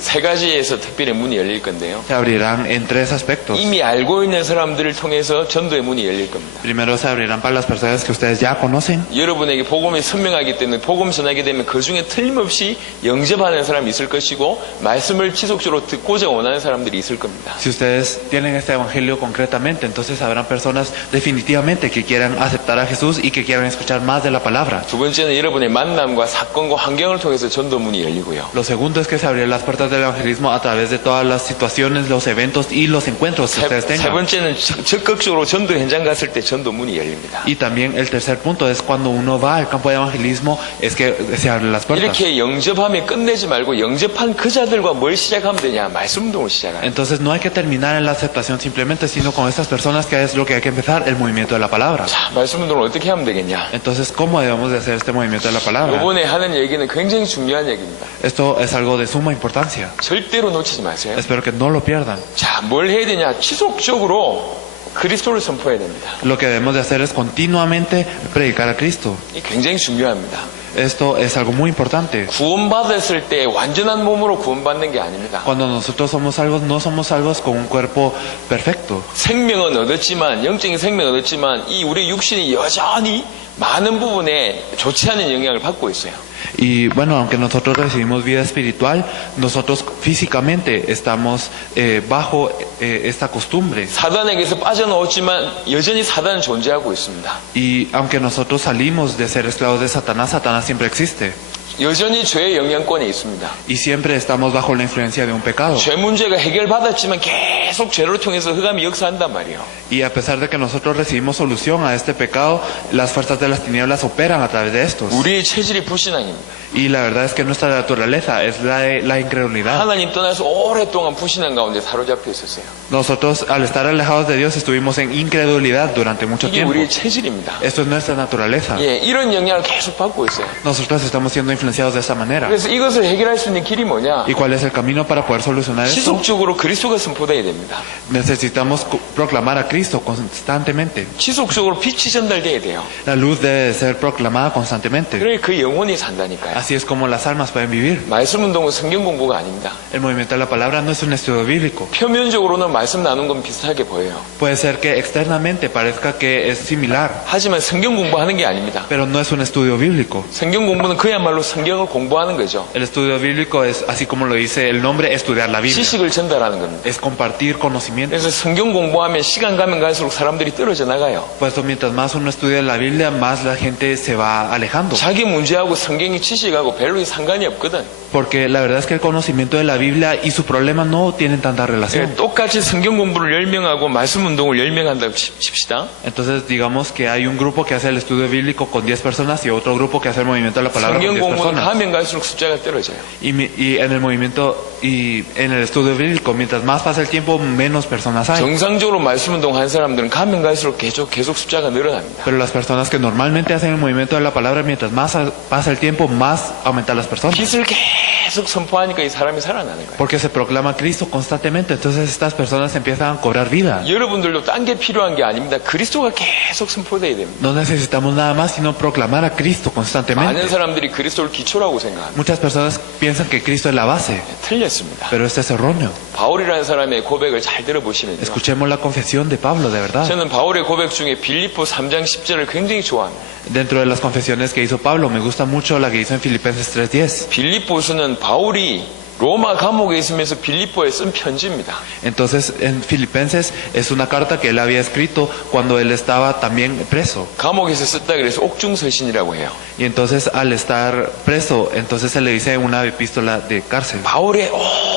세 가지에서 특별히 문이 열릴 건데요. Se abrirán en tres aspectos. 이미 알고 있는 사람들을 통해서 전도의 문이 열릴 겁니다. Primero se abrirán para las personas que ustedes ya conocen. 여러분에게 복음이 선명하기 때문에 복음 전하게 되면 그 중에 틀림없이 영접하는 사람이 있을 것이고 말씀을 지속적으로 듣고자 원하는 사람들이 있을 겁니다. Si ustedes tienen este evangelio concretamente, entonces habrán personas definitivamente que quieran aceptar a Jesús y que quieran escuchar más de la palabra. 두 번째는 여러분의 만남과 사건과 환경을 통해서 전도 문이 열리고요. Lo segundo es que se abrirán las puertas del evangelismo a través de todas las situaciones, los eventos y los encuentros que ustedes 세 tengan. 번째는 적극적으로 전도 현장 갔을 때 전도 문이 열립니다. Y también el tercer punto es cuando uno va al campo de evangelismo es que se abren las puertas. 이렇게 영접하며 끝내지 말고 영접한 그 자들과 뭘 시작하면 되냐? 말씀 운동을 시작하는. Entonces no hay que terminar en la aceptación simplemente, sino con estas personas que es lo que hay que empezar, el movimiento de la palabra. 자, 말씀 운동을 어떻게 하면 되겠냐? Entonces, ¿cómo debemos de hacer este movimiento de la palabra? 이번에 하는 얘기는 굉장히 중요한 얘기입니다. Esto es algo de suma importancia. 절대로 놓치지 마세요. Espero que no lo pierdan. 자, 뭘 해야 되냐? 지속적으로 그리스도를 선포해야 됩니다. Lo que debemos de hacer es continuamente predicar a Cristo. 이 굉장히 중요합니다. Esto es algo muy importante. 구원받았을 때 완전한 몸으로 구원받는 게 아닙니다. Cuando nosotros somos salvos, no somos salvos con un cuerpo perfecto. 생명은 얻었지만, 영적인 생명은 얻었지만, 이 우리 육신이 여전히 많은 부분에 좋지 않은 영향을 받고 있어요. Y bueno, aunque nosotros recibimos vida espiritual, nosotros físicamente estamos bajo esta costumbre. 사단에게서 빠져나왔지만 여전히 사단은 존재하고 있습니다. Y aunque nosotros salimos de ser esclavos de Satanás, Satanás siempre existe. 여전히 죄의 영향권에 있습니다. Y siempre estamos bajo la influencia de un pecado. 죄 문제가 해결받았지만 계속 죄를 통해서 흑암이 역사한단 말이에요. Y a pesar de que nosotros recibimos solución a este pecado, las fuerzas de las tinieblas operan a través de estos. 우리의 체질이 불신앙입니다. Y la verdad es que nuestra naturaleza es la de la incredulidad. 하나님 떠나서 오랫동안 불신앙 가운데 사로잡혀 있었어요. Nosotros, al estar alejados de Dios, estuvimos en incredulidad durante mucho 이게 tiempo. 우리의 체질입니다. Esto es nuestra naturaleza. 예, 이런 영향을 계속 받고 있어요. Nosotros estamos siendo influenciados de esa manera. 그래서 이것을 해결할 수 있는 길이 뭐냐? ¿Y cuál es el camino para poder solucionar esto? 지속적으로 그리스도가 선포돼야 됩니다. Necesitamos proclamar a Cristo constantemente. 지속적으로 빛이 전달돼야 돼요. La luz debe ser proclamada constantemente. 그래 그 영혼이 산다니까요. Así es como las almas pueden vivir. 말씀 운동은 성경 공부가 아닙니다. El movimiento de la palabra no es un estudio bíblico. 표면적으로는 말씀 나눈 건 비슷하게 보여요. Puede ser que externamente parezca que es similar, 하지만 성경 공부하는 게 아닙니다. pero no es un estudio bíblico. 성경 공부는 그야말로 성경을 공부하는 거죠. El estudio bíblico es, así como lo dice el nombre, estudiar la Biblia. 지식을 전달하는 겁니다. Es compartir conocimiento. 그래서 성경 공부하면 시간 가면 갈수록 사람들이 떨어져 나가요. Por eso mientras más uno estudia la Biblia, más la gente se va alejando. 자기 문제하고 성경의 지식하고 별로 상관이 없거든. Porque la verdad es que el conocimiento de la Biblia y su problema no tienen tanta relación. 똑같이 성경 공부를 10명하고 말씀 운동을 10명 한다고 칩시다. Entonces digamos que hay un grupo que hace el estudio bíblico con 10 personas y otro grupo que hace el movimiento de la palabra con 성경 10 공부는 personas. 가면 갈수록 숫자가 떨어져요. Y en el movimiento y en el estudio bíblico, mientras más pasa el tiempo, menos personas hay. 정상적으로 말씀 운동 한 사람들은 가면 갈수록 계속 숫자가 늘어납니다. Pero las personas que normalmente hacen el movimiento de la palabra, mientras más pasa el tiempo, más aumentan las personas. 빛을 계속 선포하니까 이 사람이 살아나는 거예요. Porque se proclama Cristo constantemente, entonces estas personas empiezan a cobrar vida. 여러분들도 딴 게 필요한 게 아닙니다. 그리스도가 계속 선포돼야 됩니다. No necesitamos nada más sino proclamar a Cristo 많은 constantemente. 사람들이 그리스도를 기초라고 생각합니다. Muchas personas piensan que Cristo es la base, 틀렸습니다. pero esto es erróneo. 바울이라는 사람의 고백을 잘 들어보시면요. Escuchemos la confesión de Pablo, de verdad. 저는 바울의 고백 중에 빌립보 3장 10절을 굉장히 좋아합니다. Dentro de las confesiones que hizo Pablo, me gusta mucho la que hizo en Filipenses 3:10. 빌립보서는 바울이 로마 감옥에 있으면서 빌립보에 쓴 편지입니다. Entonces, en Filipenses es una carta que él había escrito cuando él estaba también preso. 감옥에서 썼다 그래서 옥중서신이라고 해요. Y entonces, al estar preso, entonces se le dice una epístola de cárcel. 바울의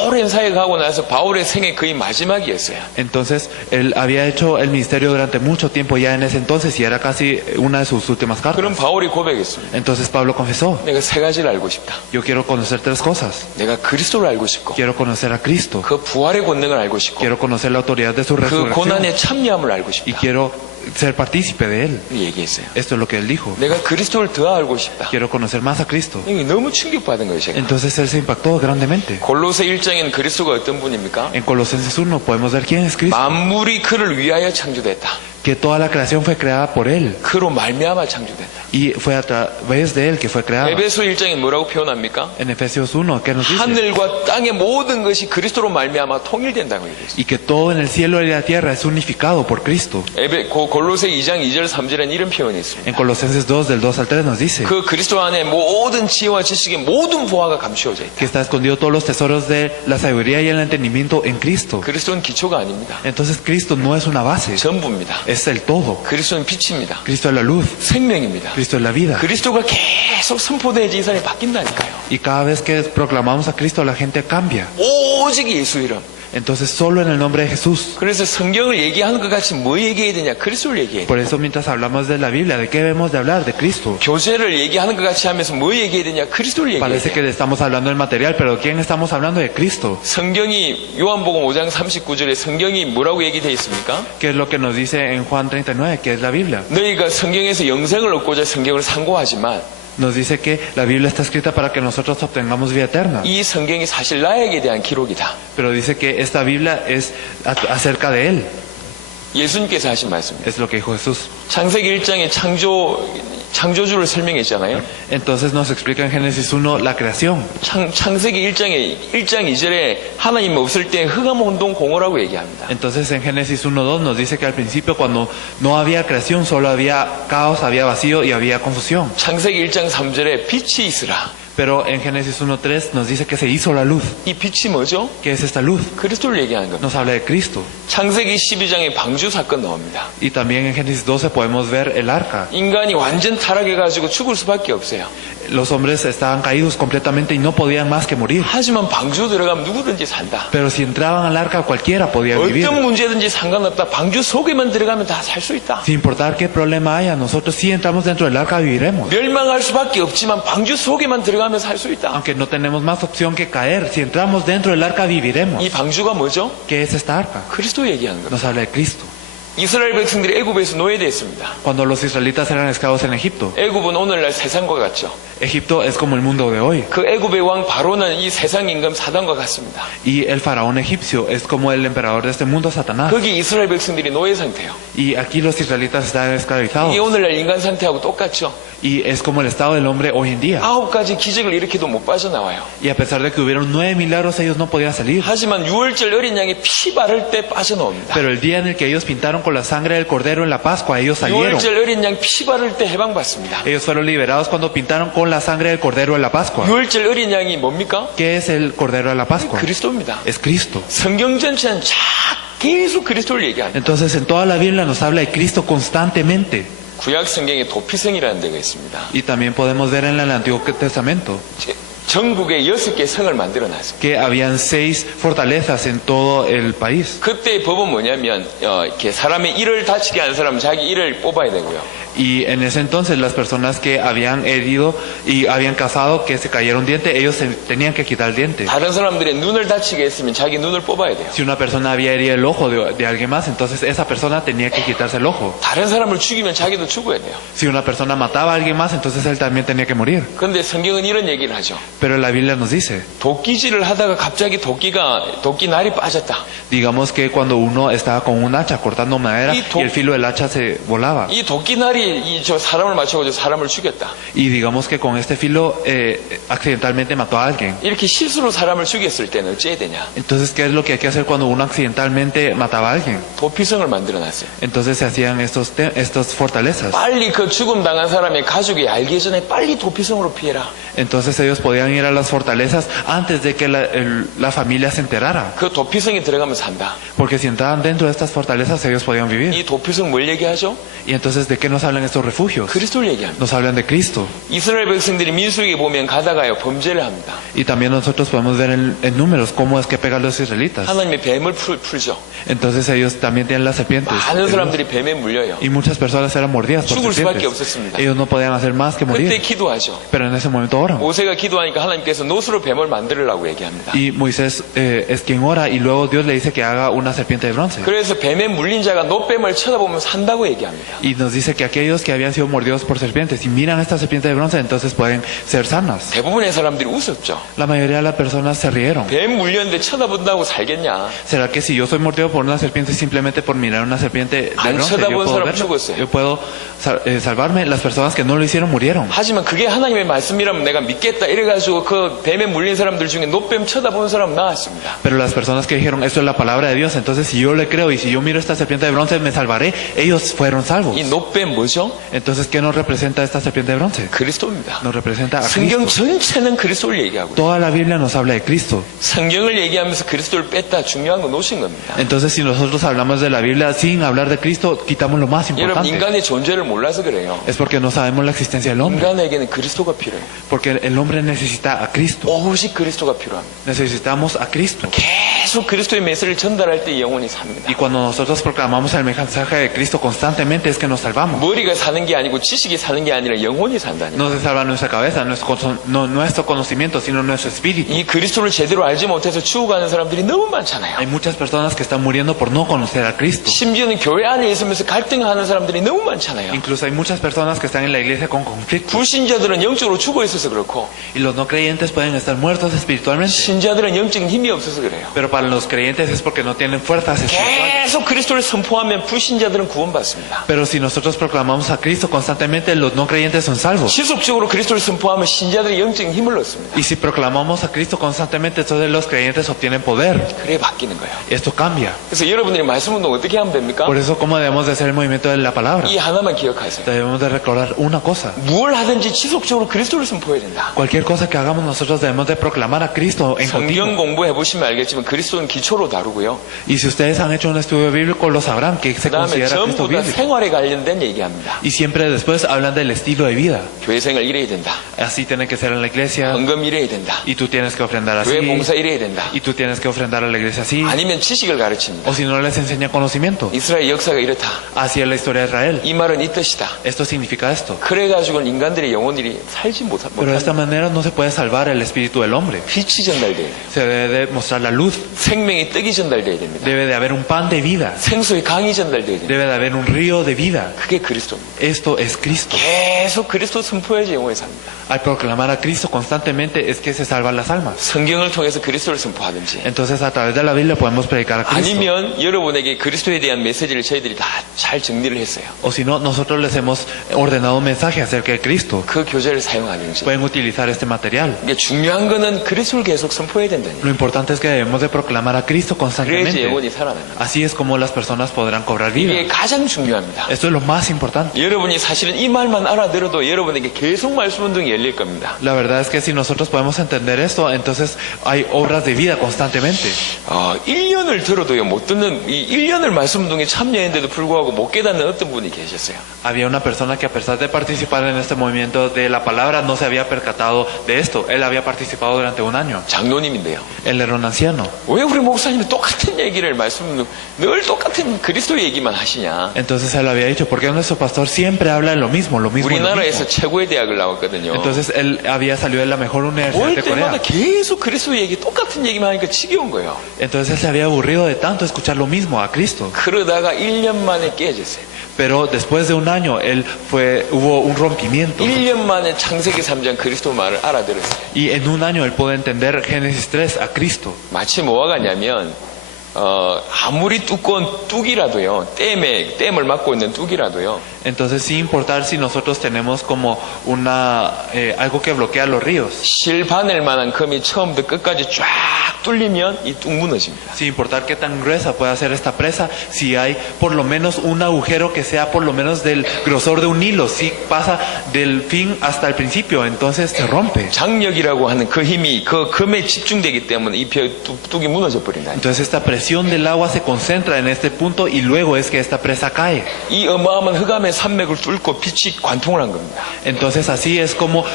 오랜 사역하고 나서 바울의 생애 거의 마지막이었어요. Entonces, él había hecho el ministerio durante mucho tiempo ya en ese entonces y era casi una de sus últimas 그럼 cartas. 바울이 고백했습니다. Entonces Pablo confesó, 내가 세 가지를 알고 싶다. yo quiero conocer tres cosas. 내가 그리스도를 알고 싶고 Quiero conocer a Cristo. 그 부활의 권능을 알고 싶고 Quiero conocer la autoridad de su 그 resurrección. 고난의 참여함을 알고 Y 싶다. quiero ser partícipe de él. 얘기했어요. Esto es lo que él dijo. 내가 그리스도를 더 알고 싶다. Quiero conocer más a Cristo. 이게 너무 충격받은 거예요, 제가. Entonces él se impactó grandemente. 골로새 1장에는 그리스도가 어떤 분입니까? En Colosenses 1 podemos ver quién es Cristo. 만물이 그를 위하여 창조됐다. que toda la creación fue creada por Él 그로 말미암아 창조된다. y fue a través de Él que fue creada. 에베소 1장에 뭐라고 표현합니까? En Efesios 1, ¿qué nos dice? 하늘과 땅의 모든 것이 그리스도로 말미암아 통일된다고 얘기했어요. Y que todo en el cielo y la tierra es unificado por Cristo. 골로새 2장 2절 3절에는 이런 표현이 있습니다. En Colosenses 2, del 2 al 3 nos dice 그 그리스도 안에 모든 지혜와 지식의 모든 보화가 감추어져 있다. que está escondido todos los tesoros de la sabiduría y el entendimiento en Cristo. 그리스도는 기초가 아닙니다. Entonces Cristo no es una base, 전부입니다. es el todo. 그리스도는 빛입니다. Cristo es la luz, 생명입니다. Cristo es la vida. 그리스도가 계속 선포돼야지 이 사람이 바뀐다니까요. Y cada vez que proclamamos a Cristo la gente cambia. 오직 예수 이름. Entonces solo en el nombre de Jesús. 그래서 성경을 얘기하는 것 같이 뭐 얘기해야 되냐? 그리스도를 얘기해야 돼. Por eso mientras hablamos de la Biblia, ¿de qué debemos de hablar? De Cristo. 교제를 얘기하는 것 같이 하면서 뭐 얘기해야 되냐? 그리스도를 얘기해야 Parece 돼. que estamos hablando del material, pero ¿de quién estamos hablando? De Cristo. 성경이 요한복음 5장 39절에 성경이 뭐라고 얘기되어 있습니까? ¿Qué es lo que nos dice en Juan 39? Que es la Biblia. 너희가 성경에서 영생을 얻고자 성경을 상고하지만 Nos dice que la Biblia está escrita para que nosotros obtengamos vida eterna. 이 성경이 사실 나에게 대한 기록이다. Pero dice que esta Biblia es acerca de Él. 예수님께서 하신 말씀입니다. Es lo que dijo Jesús. 창세기 1장에 창조주를 설명했잖아요. Entonces nos explica en Génesis 1 la creación. 창세기 1장 2절에 하나님 없을 때 흑암 혼동 공허라고 얘기합니다. Entonces en Génesis 1:2 nos dice que al principio cuando no había creación solo había caos, había vacío y había confusión. 창세기 1장 3절에 빛이 있으라. Pero en Génesis 1:3 nos dice que se hizo la luz. 이 빛이 뭐죠? ¿Qué es esta luz? 그리스도를 얘기하는 겁니다. Nos habla de Cristo. 창세기 12장에 방주 사건 나옵니다. Y también en Génesis 12 podemos ver el arca. 인간이 완전 타락해가지고 죽을 수밖에 없어요. Los hombres estaban caídos completamente y no podían más que morir. 하지만 방주 들어가면 누구든지 산다. Pero si entraban al arca cualquiera podía vivir. 어떤 문제든지 상관없다. 방주 속에만 들어가면 다 살 수 있다. Sin importar qué problema haya, nosotros si entramos dentro del arca viviremos. 멸망할 수밖에 없지만 방주 속에만 들어가면 살 수 있다. Aunque no tenemos más opción que caer, si entramos dentro del arca viviremos. 이 방주가 뭐죠? ¿Qué es esta arca? 그리스도 얘기하는 겁니다. Nos habla de Cristo. 이스라엘 백성들이 애굽에서 노예됐습니다. Cuando los israelitas eran esclavos en Egipto, 애굽은 오늘날 세상과 같죠. Egipto es como el mundo de hoy. 그 애굽의 왕 바로는 이 세상 임금 사단과 같습니다. Y el faraón egipcio es como el emperador de este mundo, Satanás. 거기 이스라엘 백성들이 노예 상태예요. Y aquí los israelitas están esclavizados. 이게 오늘날 인간 상태하고 똑같죠. Y es como el estado del hombre hoy en día. 9가지 기적을 일으켜도 못 빠져나와요. Y a pesar de que hubieron 9 milagros, ellos no podían salir. 하지만 6월절 어린 양이 피 바를 때 빠져나옵니다. Pero el día en el que ellos pintaron con la sangre del cordero en la Pascua, ellos salieron. 6월절 어린 양 피 바를 때 해방받습니다. Ellos fueron liberados cuando pintaron con la sangre del cordero en la Pascua. 6월절 어린 양이 뭡니까? ¿Qué es el cordero de la Pascua? 그리스도입니다. Es Cristo. 성경 전체는 계속 그리스도를 얘기합니다. Entonces en toda la Biblia nos habla de Cristo constantemente. 구약 성경에 도피성이라는 데가 있습니다. Y también podemos ver en el Antiguo Testamento 전국에 6개 성을 만들어놨습니다. que habían 6 fortalezas en todo el país. 그때의 법은 뭐냐면 이렇게 사람의 이를 다치게 한 사람은 자기 이를 뽑아야 되고요. Y en ese entonces las personas que habían herido y habían cazado, que se cayeron un diente, ellos se tenían que quitar el diente. 다른 사람들의 눈을 다치게 했으면 자기 눈을 뽑아야 돼요. Si una persona había herido el ojo de alguien más, entonces esa persona tenía que quitarse el ojo. 다른 사람을 죽이면 자기도 죽어야 돼요. Si una persona mataba a alguien más, entonces él también tenía que morir. 그런데 성경은 이런 얘기를 하죠. Pero la Biblia nos dice, 도끼질을 하다가 갑자기 도끼 날이 빠졌다. digamos que cuando uno estaba con un hacha cortando madera y el filo del hacha se volaba. 이 도끼 날이 저 사람을 맞춰가지고 사람을 죽였다. Y digamos que con este filo accidentalmente mató a alguien. 이렇게 실수로 사람을 죽였을 때는 어찌해야 되냐? Entonces, ¿qué es lo que hay que hacer cuando uno accidentalmente mataba a alguien? 도피성을 만들어놨어요. Entonces se hacían estas fortalezas. 빨리 그 죽음 당한 사람의 가족이 알기 전에 빨리 도피성으로 피해라. Entonces ellos podían ir a las fortalezas antes de que la familia se enterara. 그 도피성에 들어가면 산다. Porque si entraban dentro de estas fortalezas, ellos podían vivir. 이 도피성 뭘 얘기하죠? Y entonces, ¿de qué nos hablan estos refugios? 그리스도를 얘기합니다. Nos hablan de Cristo. 이스라엘 백성들이 민수기에 보면 가다가요 범죄를 합니다. Y también nosotros podemos ver en números cómo es que pegan los israelitas. 하나님의 뱀을 풀죠. Entonces ellos también tienen las serpientes. 많은 사람들이 뱀에 물려요. Y muchas personas eran mordidas por 죽을 수밖에 serpientes. 없었습니다. Ellos no podían hacer más que 그때 morir. 기도하죠. Pero en ese momento oran. 모세가 기도하니까 기도하니까 하나님께서 노수로 뱀을 만들으라고 얘기합니다. Y Moisés es quien ora y luego Dios le dice que haga una serpiente de bronce. 그래서 뱀에 물린 자가 노뱀을 쳐다보면 산다고 얘기합니다. Y nos dice que aquellos que habían sido mordidos por serpientes, si miran esta serpiente de bronce, entonces pueden ser sanas. 대부분의 사람들이 웃었죠. La mayoría de las personas se rieron. 뱀 물렸는데 쳐다본다고 살겠냐? ¿Será que si yo soy mordido por una serpiente simplemente por mirar una serpiente de 안 bronce, 쳐다본 사람 verlo? 죽었어요. Yo puedo salvarme? Las personas que no lo hicieron murieron. 하지만 그게 하나님의 말씀이라면 내가 믿겠다 이래가지고 그 뱀에 물린 사람들 중에 노뱀 쳐다보는 사람 나왔습니다. Pero las personas que dijeron, esto es la palabra de Dios, entonces si yo le creo y si yo miro esta serpiente de bronce me salvaré, ellos fueron salvos. 이 노뱀 뭐죠? Entonces, ¿qué nos representa esta serpiente de bronce? 그리스도입니다. Nos representa a 성경 Cristo. 전체는 그리스도를 얘기하고 Toda la Biblia nos habla de Cristo. 성경을 얘기하면서 그리스도를 뺐다 중요한 거 놓으신 겁니다. Entonces, si nosotros hablamos de la Biblia sin hablar de Cristo, quitamos lo más 여러분 importante. 인간의 존재를 몰라서 그래요. Es porque no sabemos la existencia del hombre. 인간에게는 그리스도가 필요해요. Porque el hombre necesita a Cristo. 오직 그리스도가 필요합니다. Necesitamos a Cristo. 계속 그리스도의 메시지를 전달할 때 영혼이 삽니다. Y cuando nosotros proclamamos el mensaje de Cristo constantemente es que nos salvamos. 머리가 사는 게 아니고 지식이 사는 게 아니라 영혼이 산다니. No se salva nuestra cabeza, no nuestro conocimiento, sino nuestro espíritu. 이 그리스도를 제대로 알지 못해서 죽어가는 사람들이 너무 많잖아요. Hay muchas personas que están muriendo por no conocer a Cristo. 심지어는 교회 안에 있으면서 갈등하는 사람들이 너무 많잖아요. Incluso hay muchas personas que están en la iglesia con conflicto. 불신자들은 영적으로 죽어 있어서 그렇고 Y los no creyentes pueden estar muertos espiritualmente. 신자들은 영적인 힘이 없어서 그래요. Pero para los creyentes es porque no tienen fuerzas espirituales. 계속 그리스도를 선포하면 불신자들은 구원받습니다. Pero si nosotros proclamamos a Cristo constantemente, los no creyentes son salvos. 지속적으로 그리스도를 선포하면 신자들이 영적인 힘을 얻습니다. Y si proclamamos a Cristo constantemente, entonces los creyentes obtienen poder. 그래 바뀌는 거예요. Esto cambia. 그래서 여러분들이 말씀 운동 어떻게 하면 됩니까? Por eso, ¿cómo debemos de hacer el movimiento de la palabra? 이 하나만 기억하세요. Debemos de recordar una cosa. 뭘 하든지 지속적으로 그리스도를 선포해야 된다. Cualquier cosa que hagamos nosotros debemos de proclamar a Cristo en continuo. 성경 공부해 보시면 알겠지만 그리스도는 기초로 다루고요. Y si ustedes han hecho un estudio bíblico, lo sabrán que se 그다음에 considera Cristo 전부 다 bíblico. 생활에 관련된 얘기합니다. Y siempre después hablan del estilo de vida. 교회 생활 이래야 된다. Así tiene que ser en la iglesia. 헌금 이래야 된다. Y tú tienes que ofrendar así. 교회 봉사 이래야 된다. Y tú tienes que ofrendar a la iglesia así. 아니면 지식을 가르칩니다. O si no les enseña conocimiento. 이스라엘 역사가 이렇다. Así es la historia de Israel. 이 말은 이 뜻이다. Esto significa esto. 그래가지고는 인간들의 영혼들이 살지 Pero de esta 못한다. manera no se puede salvar el espíritu del hombre. 빛이 전달돼야 돼요. Se debe de mostrar la luz. 생명의 떡이 전달돼야 됩니다. Debe de haber un pan de vida. 생수의 강이 전달돼야 됩니다. Debe de haber un río de vida. 그게 그리스도입니다. Esto es Cristo. 계속 그리스도 선포해야지 영혼이 삽니다. Al proclamar a Cristo constantemente es que se salvan las almas. 성경을 통해서 그리스도를 선포하든지 Entonces a través de la Biblia podemos predicar a Cristo. 아니면 여러분에게 그리스도에 대한 메시지를 저희들이 다 잘 정리를 했어요. O si no, nosotros les hemos ordenado un mensaje acerca de Cristo. 그 교재를 사용하든지. Pueden utilizar este material. 이게 중요한 거는 그리스도를 계속 선포해야 된다니. Lo importante es que debemos de proclamar a Cristo 그래야지 constantemente. 영혼이 살아납니다. Así es como las personas podrán cobrar vida. 이게 가장 중요합니다. Esto es lo más importante. 여러분이 사실은 이 말만 알아들어도 여러분에게 계속 말씀 운동이 열릴 겁니다. La verdad es que si nosotros podemos entender esto, entonces hay obras de vida constantemente. 1년을 들어도요 못 듣는 이 1년을 말씀 운동에 참여했는데도 불구하고 못 깨닫는 어떤 분이 계셨어요. Había una persona que a pesar de participar en este movimiento de la palabra no se había percatado de esto. Él había participado durante un año. 장로님인데요. Él era un anciano. 왜 우리 목사님이 똑같은 얘기를 말씀 늘 똑같은 그리스도 얘기만 하시냐? Entonces él había dicho, ¿por qué nuestro pastor siempre habla de lo mismo, lo mismo, lo 우리나라에서 mismo? 최고의 대학을 나왔거든요. Entonces él había salido de la mejor universidad 올 de 때마다 Corea. 계속 그리스도 얘기 똑같은 얘기만 하니까 지겨운 거예요. Entonces él se había aburrido de tanto escuchar lo mismo a Cristo. 그러다가 1년 만에 깨졌어요. Pero después de un año hubo un rompimiento. 1년 만에 창세기 3장 그리스도 말을 알아들었어요. Y en un año él pudo entender Génesis 3 a Cristo. 마치 뭐가 같냐면 아무리 두꺼운 뚝이라도요, 댐을 막고 있는 뚝이라도요, Entonces, sin importar si nosotros tenemos como algo que bloquea los ríos, 실 바늘만한 금이 처음부터 끝까지 쫙 뚫리면 이 뚝 무너집니다. sin importar qué tan gruesa pueda ser esta presa, si hay por lo menos un agujero que sea por lo menos del grosor de un hilo, si pasa del fin hasta el principio, entonces se rompe. 장력이라고 하는 그 힘이 그 금에 집중되기 때문에 이 뚝이 무너져 버린다. Entonces esta presión del agua se concentra en este punto y luego es que esta presa cae. 이 어마어마한 흑암의 산맥을 뚫고 빛이 관통을 한 겁니다. Entonces así es como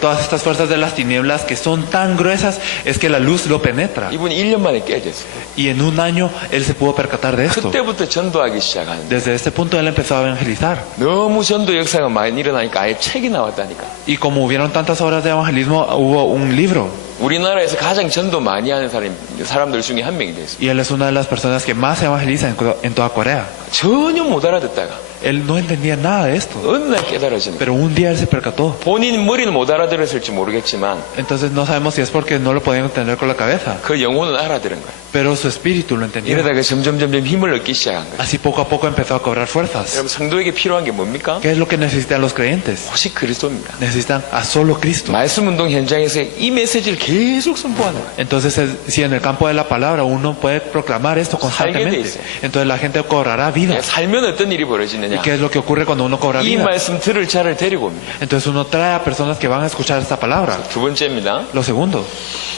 todas estas fuerzas de las tinieblas que son tan gruesas, es que la luz lo penetra. penetra. 이분이 1년 만에 깨졌어요. Y en un año él se pudo percatar de esto. 그때부터 전도하기 시작하는데 Desde este punto él empezó a evangelizar. 너무 전도 역사가 많이 일어나니까 아예 책이 나왔다니까. Y como hubieron tantas obras de evangelismo, hubo un libro. 우리나라에서 가장 전도 많이 하는 사람들 중에 한 명이 됐어요. Y él es una de las personas que más evangeliza en toda Corea. 전혀 못 알아듣다가 Él no entendía nada de esto. 어느 날 깨달아지는 거예요. Pero un día él se percató. 본인 머리는 못 알아들었을지 모르겠지만 Entonces no sabemos si es porque no lo podían entender con la cabeza. 그 영혼은 알아들은 거예요. Pero su espíritu lo entendió. 이러다가 점점 힘을 얻기 시작한 거예요. Así poco a poco empezó a cobrar fuerzas. 여러분 성도에게 필요한 게 뭡니까? ¿Qué es lo que necesitan los creyentes? 오직 그리스도입니다. Necesitan a solo Cristo. 말씀 운동 현장에서 이 메시지를 계속 선포하는 거예요. Entonces, si en el campo de la palabra uno puede proclamar esto constantemente, entonces la gente cobrará vida. 살면 어떤 일이 ¿Y 벌어지느냐? qué es lo que ocurre cuando uno cobra 이 vida? 말씀 들을 자를 데리고 옵니다. Entonces uno trae a personas que van a escuchar esta palabra. 두 번째입니다. Lo segundo,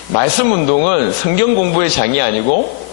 말씀 운동은 성경 공부의 장이 아니고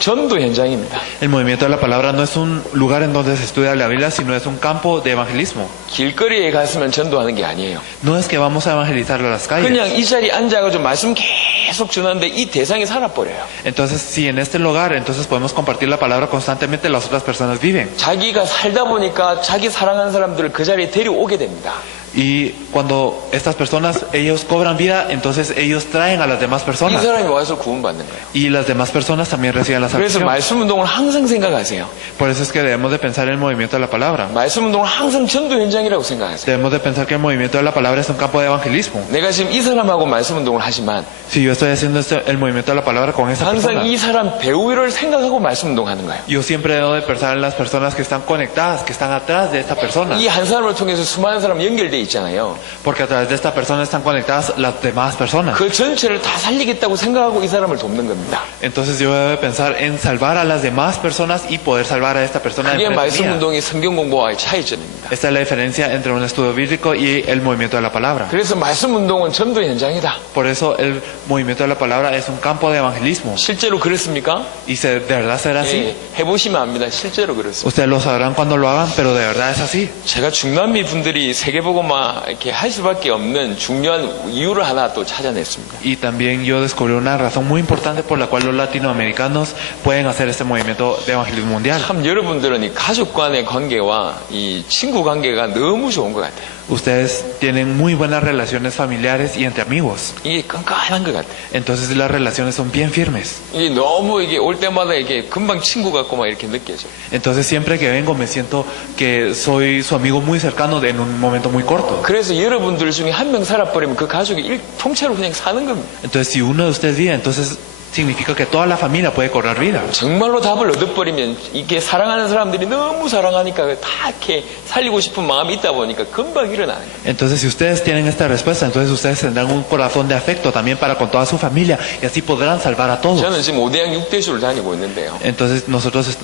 전도 현장입니다. el movimiento de la palabra no es un lugar en donde se estudia la Biblia, sino es un campo de evangelismo. 길거리에 갔으면 전도하는 게 아니에요. No es que vamos a evangelizar a las calles. 그냥 이 자리에 앉아가지고 말씀 계속 전하는데 이 대상이 살아버려요. Entonces, si en este lugar, entonces podemos compartir la palabra constantemente, las otras personas viven. 자기가 살다 보니까 자기 사랑하는 사람들을 그 자리에 데려오게 됩니다. Y cuando estas personas, ellos cobran vida, entonces ellos traen a las demás 이 personas. 사람이 와서 구원받는 거예요. Y las demás personas también reciben la 그래서 salvación. 말씀 운동을 항상 생각하세요. Por eso es que debemos de pensar en el movimiento de la palabra. 말씀 운동을 항상 전도 현장이라고 생각하세요. Debemos de pensar que el movimiento de la palabra es un campo de evangelismo. 내가 지금 이 사람하고 말씀 운동을 하지만 Si yo estoy haciendo el movimiento de la palabra con esa 항상 persona, 이 사람 배우를 생각하고 말씀 운동하는 거예요. yo siempre debo de pensar en las personas que están conectadas, que están atrás de esta persona. 이 한 사람을 통해서 수많은 사람이 연결돼 있잖아요. Porque a través de esta persona están conectadas las demás personas. 그 전체를 다 살리겠다고 생각하고 이 사람을 돕는 겁니다. Entonces yo debo de pensar en salvar a las demás personas y poder salvar a esta persona. 그게 enfrente 말씀 mía. 운동이 성경 공부와의 차이점입니다. Esta es la diferencia entre un estudio bíblico y el movimiento de la palabra. 그래서 말씀 운동은 전도 현장이다. Por eso el movimiento de la palabra es un campo de evangelismo. 실제로 그렇습니까? Y de verdad será así. 예, 해보시면 압니다. 실제로 그렇습니다. Ustedes lo sabrán cuando lo hagan, pero de verdad es así. 제가 중남미 분들이 세계복음화 이렇게 할 수밖에 없는 중요한 이유를 하나 또 찾아냈습니다. Y también yo descubrí una razón muy importante por la cual los latinoamericanos pueden hacer este movimiento de evangelismo mundial. 참 여러분들은 이 가족 간의 관계와 이 친구 관계가 너무 좋은 것 같아요. Ustedes tienen muy buenas relaciones familiares y entre amigos. 이게 끈끈한 것 같아요. Entonces las relaciones son bien firmes. 이게 너무 이게 올 때마다 이게 금방 친구 같고 막 이렇게 느껴져요. Entonces siempre que vengo me siento que soy su amigo muy cercano en un momento muy corto. 그래서 여러분들 중에 한 명 살아버리면 그 가족이 통째로 그냥 사는 겁니다. Entonces si uno de ustedes vive, entonces significa que toda la familia puede cobrar vida. 정말로 답을 얻어버리면 이게 사랑하는 사람들이 너무 사랑하니까 다 이렇게 살리고 싶은 마음이 있다 보니까 금방 일어나는 거예요. Entonces si ustedes tienen esta respuesta, entonces ustedes tendrán un corazón de afecto también para con toda su familia y así podrán salvar a todos. 저는 지금 5대양 6대주를 다니고 있는데요. Entonces nosotros,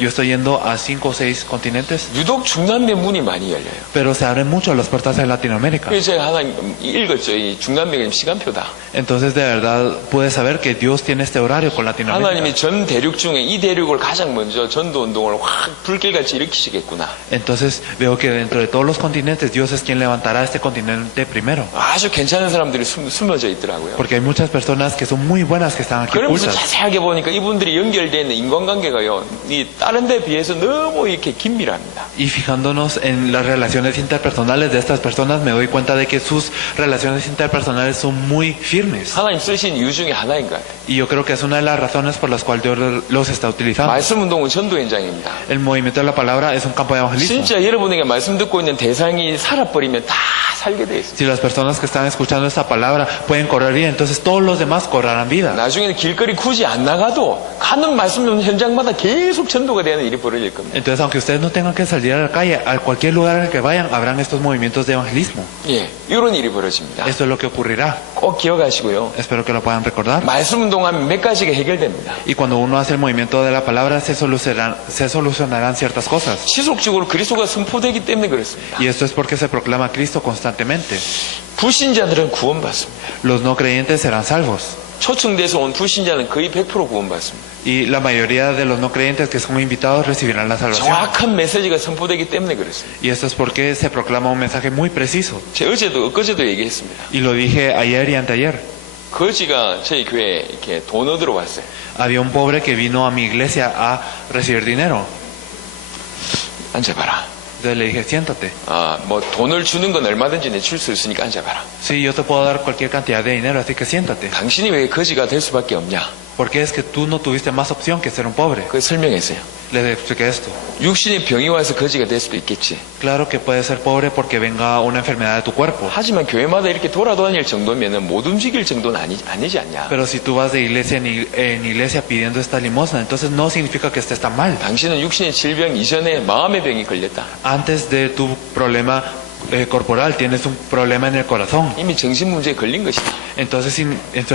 yo estoy yendo a 5 o 6 continentes, 유독 중남미 문이 많이 열려요. pero se abren mucho las puertas de Latinoamérica. 그래서 제가 하나 읽었죠. 이 중남미가 시간표다. Entonces de verdad pude saber que Dios tiene este horario con Latinoamérica. 하나님이 전 대륙 중에 이 대륙을 가장 먼저 전도 운동을 확 불길같이 일으키시겠구나. Entonces veo que dentro de todos los continentes Dios es quien levantará este continente primero. 아주 괜찮은 사람들이 숨어져 있더라고요. Porque hay muchas personas que son muy buenas que están aquí 그러면서 ocultas. 자세하게 보니까 이분들이 연결되어 있는 인간관계가요, 이 다른 데 비해서 너무 이렇게 긴밀합니다. Y fijándonos en las relaciones interpersonales de estas personas, me doy cuenta de que sus relaciones interpersonales son muy firmes. 하나님 쓰신 이유 중에 하나인 것 같아요. Y yo creo que es una de las razones por las cuales Dios los está utilizando. 말씀 운동은 전도 현장입니다. El movimiento de la palabra es un campo de evangelismo. 진짜 여러분에게 말씀 듣고 있는 대상이 살아버리면 다 살게 돼 있어요. Si las personas que están escuchando esta palabra pueden correr vida, entonces todos los demás correrán vida. 나중에는 길거리 굳이 안 나가도 가는 말씀 현장마다 계속 전도가 되는 일이 벌어질 겁니다. Entonces, aunque ustedes no tengan que salir a la calle, a cualquier lugar al que vayan, habrán estos movimientos de evangelismo. 예, 이런 일이 벌어집니다. Esto es lo que ocurrirá. 꼭 기억하시고요. Espero que lo puedan recordar. 말씀 운동하면 몇 가지가 해결됩니다. Y cuando uno hace el movimiento de la palabra, se solucionarán ciertas cosas. 지속적으로 그리스도가 선포되기 때문에 그렇습니다. Y esto es porque se proclama Cristo constantemente. 불신자들은 구원받습니다. Los no creyentes serán salvos. 초청돼서 온 불신자는 거의 100% 구원받습니다. Y la mayoría de los no creyentes que son invitados recibirán la salvación. 정확한 메시지가 선포되기 때문에 그렇습니다. Y esto es porque se proclama un mensaje muy preciso. 제가 엊그제도 얘기했습니다. Y lo dije ayer y anteayer. 거지가 저희 교회에 이렇게 돈 얻으러 왔어요. Había un pobre que vino a mi iglesia a recibir dinero. 앉아봐라. Entonces le dije, siéntate. 뭐 돈을 주는 건 얼마든지 내 줄 수 있으니까 앉아봐라. Sí, yo te puedo dar cualquier cantidad de dinero, así que siéntate. 당신이 왜 거지가 될 수밖에 없냐? Porque es que tú no tuviste más opción que ser un pobre. 그 설명했어요. Les expliqué esto. 육신의 병이 와서 거지가 될 수도 있겠지. Claro que puedes ser pobre porque venga una enfermedad de tu cuerpo. 하지만 교회마다 이렇게 돌아다닐 정도면은 못 움직일 정도는 아니지 않냐? Pero si tú vas de iglesia en iglesia pidiendo esta limosna, entonces no significa que estés tan mal. 당신은 육신의 질병 이전에 마음의 병이 걸렸다. Antes de tu problema corporal tienes un problema en el corazón. 이미 정신 문제에 걸린 것이다. Entonces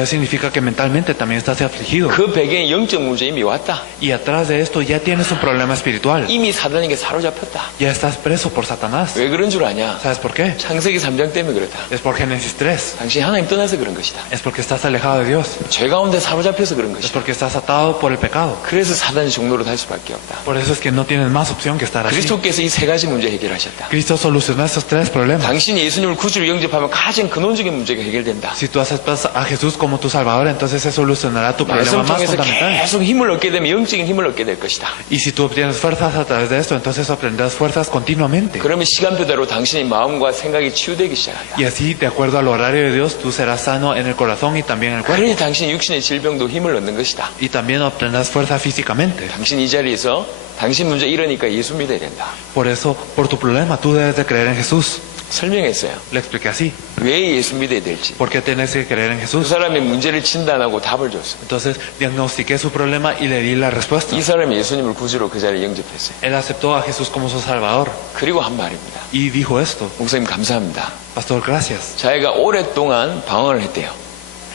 significa que mentalmente también estás afligido. 그 배경에 영적 문제 이미 왔다. Y atrás de esto ya tienes un problema espiritual. 이미 사단에게 사로잡혔다. Ya estás preso por Satanás. 왜 그런 줄 아냐? ¿Sabes por qué? 창세기 3장 때문에 그렇다. Es por Génesis 3. 당신 하나님 떠나서 그런 것이다. Es porque estás alejado de Dios. 죄 가운데 사로잡혀서 그런 Es 것이다. porque estás atado por el pecado. 그래서 사단이 종로로 할 수밖에 없다. Por eso es que no tienes más opción que estar así. 그리스도께서 이 세 가지 문제 해결하셨다. Cristo solucionó estos tres problemas. 당신이 예수님을 구주로 영접하면 가장 근원적인 문제가 해결된다. Si tú aceptas a Jesús como tu Salvador, entonces se solucionará tu problema 말씀 más 통해서 fundamental. 계속 힘을 얻게 되면 영적인 힘을 얻게 될 것이다. Y si tú obtienes fuerzas a través de esto, entonces obtendrás fuerzas continuamente. 그러면 시간표대로 당신의 마음과 생각이 치유되기 시작한다. Y así, de acuerdo al horario de Dios, tú serás sano en el corazón y también en el cuerpo. 그러니 당신의 육신의 질병도 힘을 얻는 것이다. Y también obtendrás fuerza físicamente. 당신 이 자리에서 당신 문제 이러니까 예수 믿어야 된다. Por eso, por tu problema, tú debes de creer en Jesús. 설명했어요. Le expliqué así. 왜 예수 믿어야 될지. ¿Por qué tienes que creer en 그 Jesús? 사람의 문제를 진단하고 답을 줬어요. Entonces, diagnostiqué su problema y le di la respuesta. 이 사람이 예수님을 구주로 그 자리에 영접했어요. Él aceptó a Jesús como su Salvador. 그리고 한 말입니다. Y dijo esto: 목사님 감사합니다. Pastor, gracias. 자기가 오랫동안 방황을 했대요.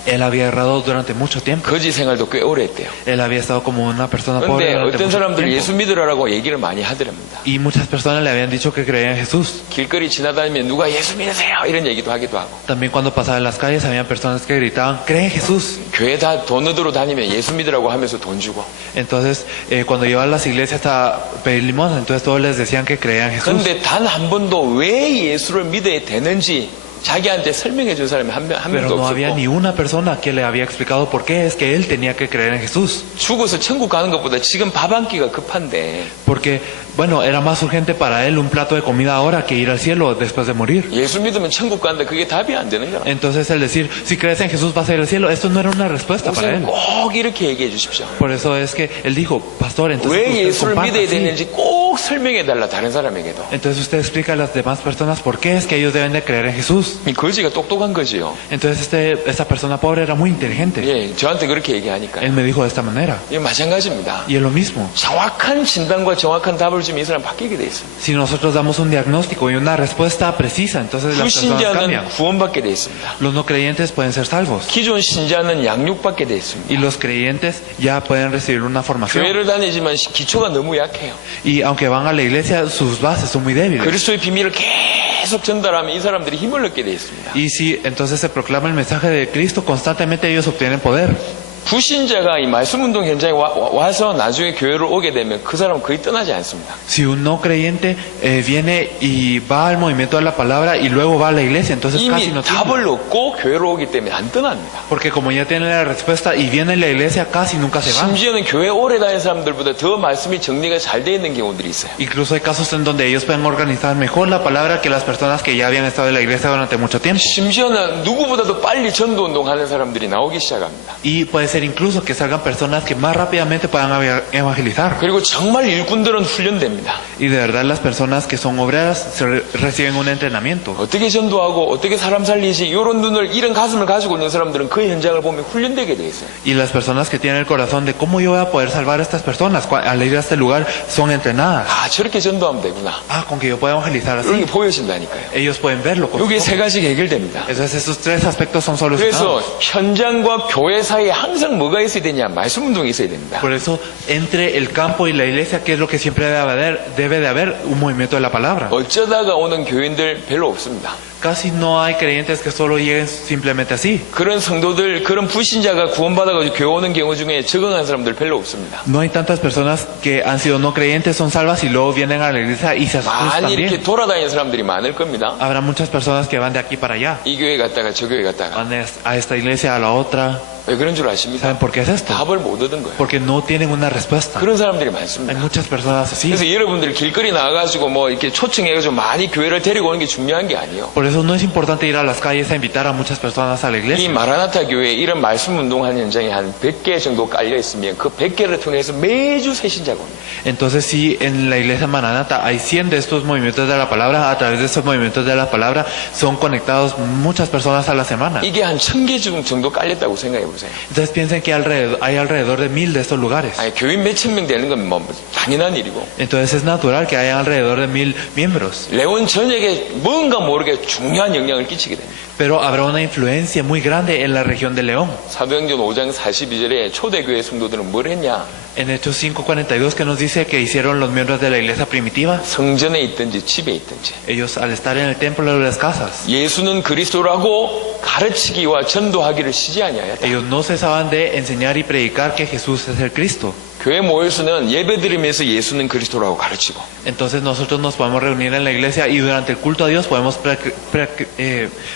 Él había errado durante mucho tiempo. 거지 생활도 꽤 오래 했대요. Él había estado como una persona pobre 그런데 durante 어떤 mucho 사람들이 tiempo. 예수 믿으라고 얘기를 많이 하더랍니다. Y muchas personas le habían dicho que creían en Jesús. 길거리 지나다니면 누가 예수 믿으세요 이런 얘기도 하기도 하고, También cuando pasaba en las calles había personas que gritaban, cree en Jesús. 교회 다 돈 얻으러 다니면 예수 믿으라고 하면서 돈 주고. Entonces, cuando iban a las iglesias a pedir limosna, entonces todos les decían que creían en Jesús. 그런데 단 한 번도 왜 예수를 믿어야 되는지 자기한테 설명해 준 사람이 한 Pero 명도 no había 없었고, ni una persona que le había explicado por qué es que él tenía que creer en Jesús. 죽어서 천국 가는 것보다 지금 밥 한 끼가 급한데 Porque, bueno, era más urgente para él un plato de comida ahora que ir al cielo después de morir. 예수 믿으면 천국 가는데 그게 답이 안 되는 거야. Entonces el decir, si crees en Jesús vas a ir al cielo, esto no era una respuesta para 목사님 él. 꼭 이렇게 얘기해 주십시오. Por eso es que él dijo, pastor, entonces 왜 usted 예수를 comparta 믿어야 así. 되는지 꼭 설명해 달라, 다른 사람에게도. Entonces usted explica a las demás personas por qué es que ellos deben de creer en Jesús. 이 거지가 똑똑한 거지요. Entonces esta persona pobre era muy inteligente. 예, 저한테 그렇게 얘기하니까. Él me dijo de esta manera. 이 마찬가지입니다. Y es lo mismo. 정확한 진단과 정확한 답을 주면 이 사람 바뀌게 돼 있습니다. Si nosotros damos un diagnóstico y una respuesta precisa, entonces las personas 불신자는 cambian. 구원받게 돼 있습니다. Los no creyentes pueden ser salvos. 기존 신자는 양육받게 돼 있습니다. Y los creyentes ya pueden recibir una formación. 교회를 다니지만 기초가 너무 약해요. Y aunque van a la iglesia, sus bases son muy débiles. 그리스도의 비밀을 계속 전달하면 이 사람들이 힘을 얻게 돼 있습니다. Y si entonces se proclama el mensaje de Cristo, constantemente ellos obtienen poder. 불신자가 이 말씀 운동 현장에 와서 나중에 교회를 오게 되면 그 사람은 거의 떠나지 않습니다. Si un no creyente viene y va al movimiento de la palabra y luego va a la iglesia, entonces casi 이미 no tiene. 답을 얻고 교회로 오기 때문에 안 떠납니다. Porque como ya tiene la respuesta y viene a la iglesia, casi nunca se va. 심지어는 교회 오래 다니는 사람들보다 더 말씀이 정리가 잘 돼 있는 경우들이 있어요. Incluso hay casos en donde ellos pueden organizar mejor la palabra que las personas que ya habían estado en la iglesia durante mucho tiempo. 심지어는 누구보다도 빨리 전도 운동하는 사람들이 나오기 시작합니다. Y puede ser incluso que salgan personas que más rápidamente puedan evangelizar. 그리고 정말 일꾼들은 훈련됩니다. Y de verdad las personas que son obreras reciben un entrenamiento. 어떻게 전도하고 어떻게 사람 살리지 이런 눈을 이런 가슴을 가지고 있는 사람들은 그 현장을 보면 훈련되게 돼 있어요. Y las personas que tienen el corazón de cómo yo voy a poder salvar a estas personas al ir a este lugar son entrenadas. 아 저렇게 전도하면 되구나. Con que yo pueda evangelizar 여기 así. 보여진다니까요. Ellos pueden verlo. con 여기 sus 세 ojos. 가지가 해결됩니다. Entonces estos tres aspectos son 그래서 solucionados. 현장과 교회 사이에 항상 뭐가 있어야 되냐? 말씀 운동이 있어야 됩니다. Por eso, entre el campo y la iglesia, ¿qué es lo que siempre debe de haber? Debe de haber un movimiento de la palabra. 어쩌다가 오는 교인들 별로 없습니다. Casi no hay creyentes que solo lleguen simplemente así. 그런 성도들, 그런 불신자가 구원받아가지고 교회 오는 경우 중에 적응한 사람들 별로 없습니다. No hay tantas personas que han sido no creyentes, son salvas y luego vienen a la iglesia y se asustan 많이 이렇게 también. 돌아다니는 사람들이 많을 겁니다. Habrá muchas personas que van de aquí para allá. 이 교회 갔다가 저 교회 갔다가. Van a esta iglesia, a la otra. 왜 그런 줄 아십니까? ¿Saben por qué es esto? 답을 못 얻은 거예요. Porque no tienen una respuesta. 그런 사람들이 Hay 많습니다. muchas personas así. 그래서 여러분들이 길거리 나가가지고 뭐 이렇게 초청해가지고 많이 교회를 데리고 오는 게 중요한 게 아니에요. Por eso no es importante ir a las calles a invitar a muchas personas a la 이 iglesia. 마라나타 교회에 이런 말씀 운동하는 현장이 한 100개 정도 깔려 있으면 그 100개를 통해서 매주 새신자가 옵니다. Entonces, si en la iglesia Maranata hay 100 de estos movimientos de la palabra, a través de estos movimientos de la palabra son conectados muchas personas a la semana. 이게 한 1000개 정도 깔렸다고 생각해 보세요. Entonces piensen que hay alrededor de 1000 de estos lugares. 아니, 교인 몇천 명 되는 건 뭐 당연한 일이고. Entonces es natural que haya alrededor de 1000 miembros. 레온 전역에 뭔가 모르게 중요한 영향을 끼치게 됩니다. Pero habrá una influencia muy grande en la región de León. 사도행전 5장 42절에 초대교회 성도들은 뭘 했냐? En Hechos 5:42 que nos dice que hicieron los miembros de la iglesia primitiva. 성전에 있든지 집에 있든지 Ellos al estar en el templo de las casas, 예수는 그리스도라고 가르치기와 전도하기를 쉬지 아니하였다. ellos no cesaban de enseñar y predicar que Jesús es el Cristo. 교회 모여서는 예배드리면서 예수는 그리스도라고 가르치고 Entonces nosotros nos podemos reunir en la iglesia y durante el culto a Dios podemos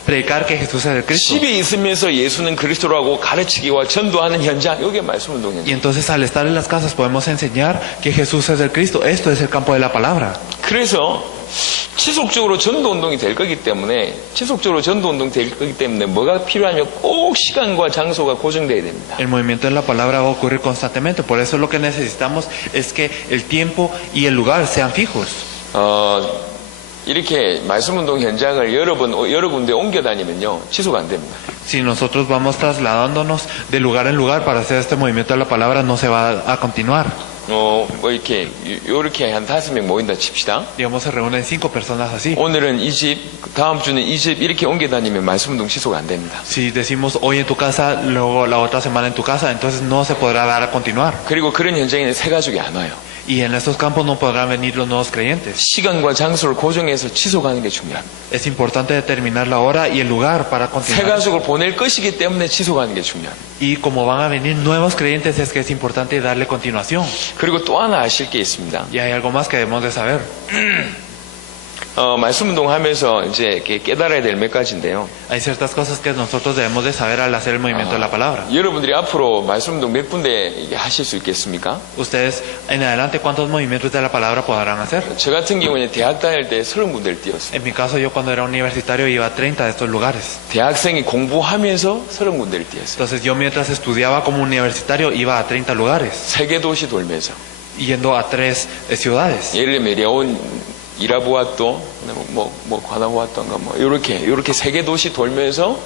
predicar que Jesús es el Cristo. 집에 있으면서 예수는 그리스도라고 가르치기와 전도하는 현장, 이게 말씀운동 Y 현장. entonces al estar en las casas podemos enseñar que Jesús es el Cristo. Esto es el campo de la palabra. 그래서 지속적으로 전도운동이 될 거기 때문에 뭐가 필요하냐면 꼭 시간과 장소가 고정돼야 됩니다. El movimiento de la palabra va a ocurrir constantemente. Por eso lo que necesitamos es que el tiempo y el lugar sean fijos. 이렇게 말씀운동 현장을 여러 군데 옮겨 다니면요 지속 안 됩니다. Si nosotros vamos trasladándonos de lugar en lugar para hacer este movimiento de la palabra, no se va a continuar. 뭐 이렇게 한 5명 모인다 칩시다. Digamos, se reúnen 5 personas así. 오늘은 이 집, 다음 주는 이 집 이렇게 옮겨 다니면 말씀운동 지속 안 됩니다. Si decimos hoy en tu casa, luego la otra semana en tu casa, entonces no se podrá dar a continuar. 그리고 그런 현장에는 새 가족이 안 와요. Y en estos campos no podrán venir los nuevos creyentes. 시간과 장소를 고정해서 지속하는 게 중요합니다. Es importante determinar la hora y el lugar para 새 continuar. 가족을 보낼 것이기 때문에 지속하는 게 중요합니다. Y como van a venir nuevos creyentes, es que es importante darle continuación. 그리고 또 하나 아실 게 있습니다. Y hay algo más que debemos de saber. 말씀운동 하면서 이제 이렇게 깨달아야 될 몇 가지인데요. Hay ciertas cosas que nosotros debemos de saber al hacer el movimiento de la palabra. 여러분들이 앞으로 말씀운동 몇 군데 하실 수 있겠습니까? Ustedes, en adelante, ¿cuántos movimientos de la palabra podrán hacer? 저 같은 경우는 대학 다닐 때 30군데를 뛰었어요. En mi caso, yo cuando era universitario iba a 30 de estos lugares. 대학생이 공부하면서 30군데를 뛰었어요. Entonces yo mientras estudiaba como universitario iba a 30 lugares, 세계 도시 돌면서. yendo a 3 ciudades. 예를 들면 레온, 이라부아또, 과나부아또인가 이렇게 세계 도시 돌면서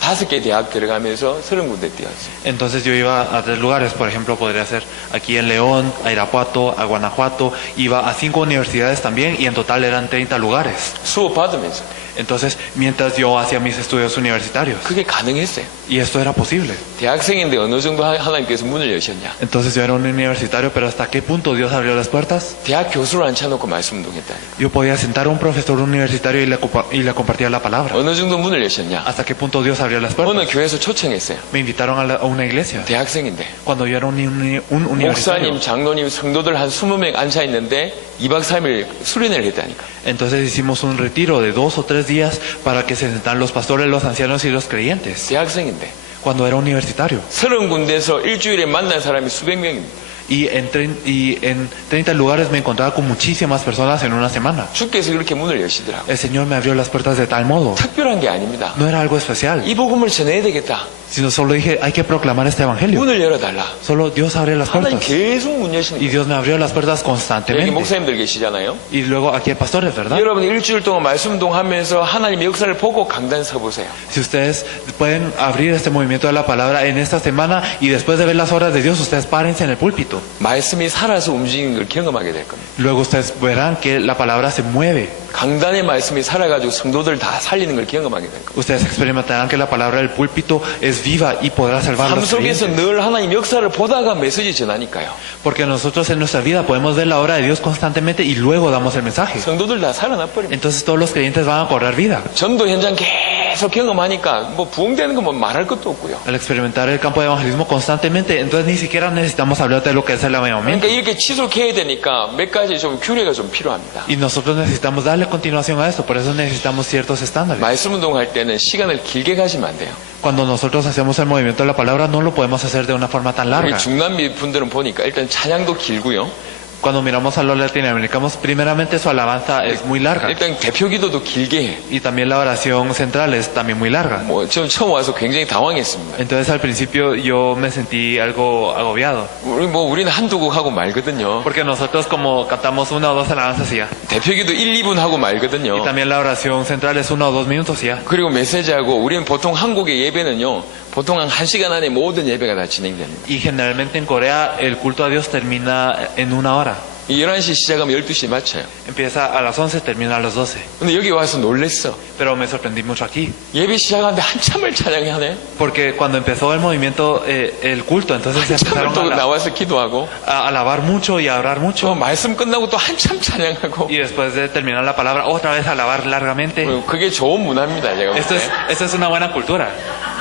5개 대학 들어가면서 30군데 뛰었어요. Entonces yo iba a 3 lugares, por ejemplo, podría ser aquí en León, a Irapuato, a Guanajuato, iba a 5 universidades también y en total eran 30 lugares. 수업 받으면서. Entonces, mientras yo hacía mis estudios universitarios, 그게 가능했어요. y esto era posible. 대학생인데 어느 정도 하나님께서 문을 여셨냐. Entonces yo era un universitario, pero ¿hasta qué punto Dios abrió las puertas? 대학 교수를 앉혀놓고 말씀운동했다. Yo podía sentar a un profesor universitario y le compartía la palabra. 어느 정도 문을 여셨냐. ¿Hasta qué punto Dios abrió las puertas? 어느 교회에서 초청했어요. Me invitaron a una iglesia. 대학생인데. Cuando yo era un universitario. 목사님, 장로님, 성도들 한 20명 앉아있는데 2박 3일 수련회를 했다니까. Entonces hicimos un retiro de 2 o 3 días para que se sentaran los pastores, los ancianos y los creyentes. 대학생인데. Cuando era universitario. 30군데에서 일주일에 만난 사람이 수백 명입니다. Y en 30 lugares me encontraba con muchísimas personas en una semana. 주께서 그렇게 문을 여시더라고요. El Señor me abrió las puertas de tal modo. 특별한 게 아닙니다. No era algo especial, 이 복음을 전해야 되겠다. sino solo dije, hay que proclamar este evangelio. 문을 열어달라. Solo Dios abre las 하나님 puertas. 계속 문 여시는 Y 거예요. Dios me abrió las puertas 여기 constantemente. 목사님들 계시잖아요. Y luego aquí hay pastores, ¿verdad? 여러분 일주일 동안 말씀운동 하면서 하나님의 역사를 보고 강단 서보세요. Si ustedes pueden abrir este movimiento de la palabra en esta semana y después de ver las obras de Dios, ustedes párense en el púlpito. 말씀이 살아서 움직이는 걸 경험하게 될 겁니다. Luego ustedes verán que la palabra se mueve. 강단의 말씀이 살아가지고 성도들 다 살리는 걸 경험하게 될 겁니다. Ustedes experimentarán que la palabra del púlpito es viva y podrá salvar a 삶 los 속에서 creyentes. 늘 하나님 역사를 보다가 메시지 전하니까요. Porque nosotros en nuestra vida podemos ver la obra de Dios constantemente y luego damos el mensaje. 성도들 다 살아나 버립니다. Entonces todos los creyentes van a cobrar vida. 전도 현장 계속 경험하니까 뭐 부흥되는 건 뭐 말할 것도 없고요. Al experimentar el campo de evangelismo constantemente, entonces ni siquiera necesitamos hablar de lo que es el avivamiento. 그러니까 이렇게 지속해야 되니까 몇 가지 좀 규례가 좀 필요합니다. Y nosotros necesitamos darle continuación a esto, por eso necesitamos ciertos estándares. 말씀 운동할 때는 시간을 길게 가지면 안 돼요. Cuando nosotros hacemos el movimiento de la palabra, no lo podemos hacer de una forma tan 우리 larga. 중남미 분들은 보니까 일단 찬양도 길고요. Cuando miramos a los latinoamericanos, primeramente su alabanza es muy larga. 일단 대표 기도도 길게 해. Y también la oración central es también muy larga. 뭐, 저 처음 와서 굉장히 당황했습니다. Entonces al principio yo me sentí algo agobiado. 우리는 한두 곡 하고 말거든요. Porque nosotros como cantamos una o dos alabanzas y ya. 대표 기도 1, 2분 하고 Y 말거든요. también la oración central es 1 o 2 minutos y ya. 그리고 메시지하고 우리는 보통 한국의 예배는요. 보통 한 1시간 안에 모든 예배가 다 진행됩니다. Y generalmente en Corea el culto a Dios termina en 1 hora. 11시 시작하면 12시에 맞춰요. Empieza a las 11, termina a las 12. 근데 여기 와서 놀랬어. Pero me sorprendí mucho aquí. 예배 시작하는데 한참을 찬양하네. Porque cuando empezó el movimiento, el culto, entonces se 한참을 empezaron 또 나와서 기도하고 a alabar mucho y a orar mucho. 또 말씀 끝나고 또 한참 찬양하고 Y después de terminar la palabra, otra vez alabar largamente. 그게 좋은 문화입니다. 제가 볼 때. Esto es una buena cultura.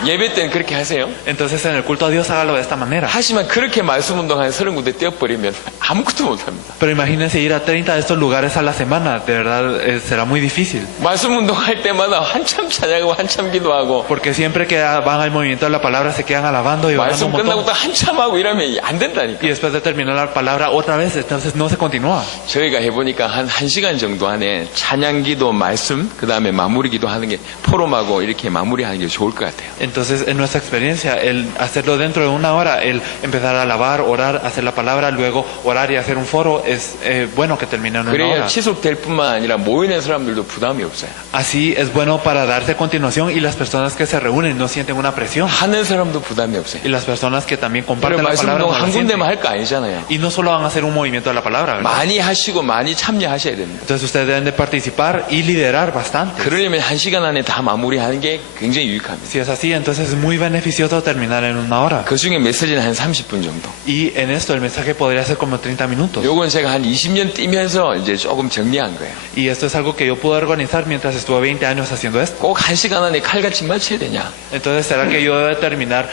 예배 때는 그렇게 하세요. Entonces en el culto a Dios hágalo de esta manera. 하지만 그렇게 말씀 운동한 30군데 떼어버리면 아무것도 못합니다. Pero imagínense ir a 30 de estos lugares a la semana, de verdad será muy difícil. 말씀 운동할 때마다 한참 찬양하고 한참 기도하고 Porque siempre que van al movimiento de la palabra se quedan alabando y orando un 말씀 끝나고 montón. 또 한참 하고 이러면 안 된다니까. Y después de terminar la palabra otra vez, entonces no se continúa. 저희가 해보니까 한 1시간 정도 안에 찬양 기도 말씀 그 다음에 마무리 기도하는 게 포럼하고 이렇게 마무리하는 게 좋을 것 같아요. Entonces en nuestra experiencia, el hacerlo dentro de 1 hora, el empezar a alabar, orar, hacer la palabra, luego orar y hacer un foro, es bueno que termine en 1 그래야 hora. 지속될 뿐만 아니라 모이는 사람들도 부담이 없어요. Así es bueno para darse continuación y las personas que se reúnen no sienten una presión. 하는 사람도 부담이 없어요. Y las personas que también 그래 comparten la 말씀 palabra 운동 no la 한 sienten. 군데만 할 거 아니잖아요. Y no solo van a hacer un movimiento de la palabra, ¿verdad? 많이 하시고 많이 참여하셔야 됩니다. Entonces ustedes deben de participar y liderar bastante. 그러려면 1시간 안에 다 마무리하는 게 굉장히 유익합니다. Si es así, entonces es muy beneficioso terminar en 1 hora. 그 중에 메시지는 한 30분 정도. Y en esto el mensaje podría ser como 30 minutos. 요건 제가 한 20년 뛰면서 이제 조금 정리한 거예요. Y esto es algo que yo pude organizar mientras estuve 20 años haciendo esto. 꼭 1시간 안에 칼같이 맞춰야 되냐? Entonces, ¿será que yo debo terminar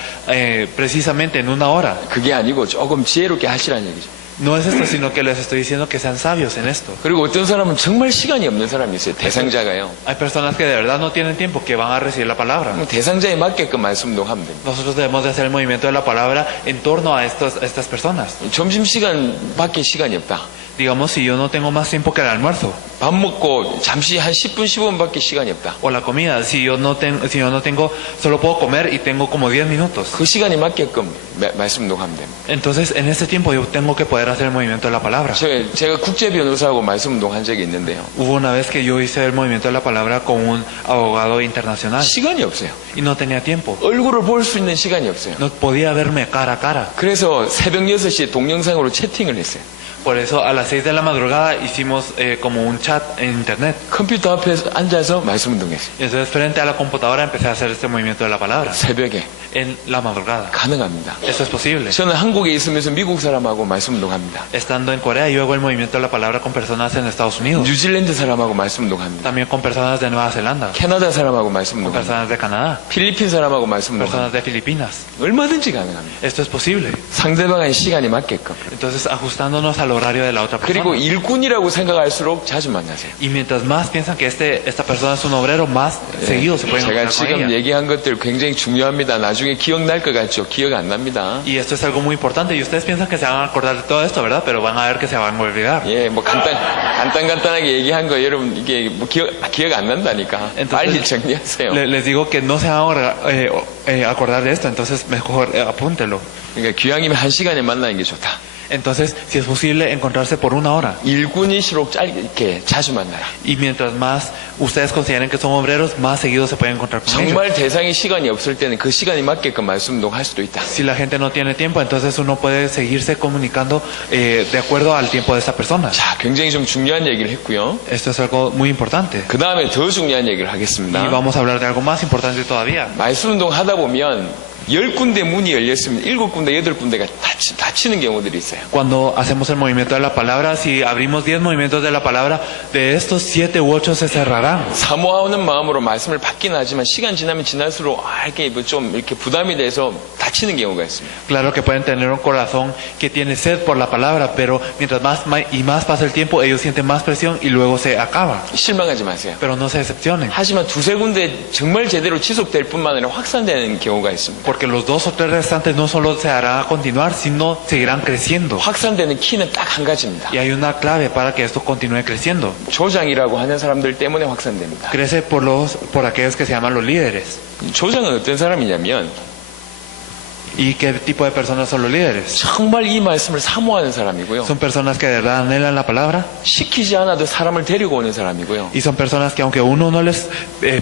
precisamente en 1 hora? 그게 아니고 조금 지혜롭게 하시라는 얘기죠. No es esto, sino que les estoy diciendo que sean sabios en esto. 그리고 어떤 사람은 정말 시간이 없는 사람이 있어요. 대상자가요. Hay personas que de verdad no tienen tiempo, que van a recibir la palabra. 대상자에 맞게끔 말씀 운동하면 됩니다. Nosotros debemos de hacer el movimiento de la palabra en torno a estas personas. 점심시간밖에 시간이 없다. Digamos, si yo no tengo más tiempo que el almuerzo 밥 먹고 잠시 한 10분, 15분밖에 시간이 없다. o la comida, si yo no tengo, solo puedo comer y tengo como 10 minutos. 그 시간에 맞게끔 말씀 운동하면 됩니다. Entonces, en ese tiempo yo tengo que poder hacer el movimiento de la palabra. 제가 국제 변호사하고 말씀 운동한 적이 있는데요. Hubo una vez que yo hice el movimiento de la palabra con un abogado internacional 시간이 없어요. y no tenía tiempo. 얼굴을 볼 수 있는 시간이 없어요. No podía verme cara a cara. 그래서 새벽 6시에 동영상으로 채팅을 했어요. Por eso a las 6 de la madrugada hicimos como un chat en internet. 컴퓨터 앞에 앉아서 말씀 운동했어요. Y entonces frente a la computadora empecé a hacer este movimiento de la palabra. 새벽에 En la madrugada. 가능합니다. Esto es posible. 저는 한국에 있으면서 미국 사람하고 말씀 운동합니다. Estando en Corea yo hago el movimiento de la palabra con personas en Estados Unidos. 뉴질랜드 사람하고 말씀 운동합니다. También con personas de Nueva Zelanda. 캐나다 사람하고 말씀 Con 운동합니다. personas de Canadá. 필리핀 사람하고 말씀 운동합니다. Personas de Filipinas. 얼마든지 가능합니다. Esto es posible. 상대방의 시간이 맞게끔. Entonces ajustándonos al horario de la otra 그리고 persona. 일꾼이라고 생각할수록 자주 만나세요. Y mientras más piensan que esta persona es un obrero, más seguido se pueden 제가 encontrar con 지금 ella. 얘기한 것들 굉장히 중요합니다. 나중에 기억날 것 같죠? 기억 안 납니다. Y esto es algo muy importante. Y ustedes piensan que se van a acordar de todo esto, ¿verdad? Pero van a ver que se van a olvidar. 예, 뭐 간단하게 얘기한 거 여러분 이게 뭐 기억 안 난다니까. 빨리 정리하세요. Les digo que no se van a acordar de esto, entonces mejor apúntelo. 그러니까 귀향이면 1시간에 만나는 게 좋다. Entonces, si es posible, encontrarse por 1 hora. 일꾼일수록 짧게 자주 만나라. Y mientras más ustedes consideren que son obreros, más seguido se pueden encontrar con ellos. 정말 대상이 시간이 없을 때는 그 시간에 맞게끔 말씀 운동할 수도 있다. Si la gente no tiene tiempo, entonces uno puede seguirse comunicando de acuerdo al tiempo de esta persona. 자, 굉장히 좀 중요한 얘기를 했고요. Esto es algo muy importante. 그 다음에 더 중요한 얘기를 Y 하겠습니다. vamos a hablar de algo más importante todavía. 말씀 운동 하다 보면 10군데 문이 열렸으면 7군데, 8군데가 닫히는 경우들이 있어요. Cuando hacemos el movimiento de la palabra, si abrimos 10 movimientos de la palabra, de estos 7 u 8 se cerrarán. 사모하는 마음으로 말씀을 받긴 하지만 시간 지나면 지날수록 이렇게 좀 이렇게 부담이 돼서 닫히는 경우가 있습니다. Claro que pueden tener un corazón que tiene sed por la palabra, pero mientras más y más pasa el tiempo, ellos sienten más presión y luego se acaba. 실망하지 마세요. Pero no se decepcionen, 하지만 2-3군데 정말 제대로 지속될 뿐만 아니라 확산되는 경우가 있습니다. porque los 2 o 3 restantes no solo se hará continuar, sino seguirán creciendo. 확산되는 키는 딱 한 가지입니다. Y hay una clave para que esto continúe creciendo. 조장이라고 하는 사람들 때문에 확산됩니다. Crece por aquellos que se llaman los líderes. 조장은 어떤 사람이냐면 ¿Y qué tipo de personas son los líderes? 정말 이 말씀을 사모하는 사람이고요. Son personas que de verdad anhelan la palabra 시키지 않아도 사람을 데리고 오는 사람이고요. y son personas que aunque uno no les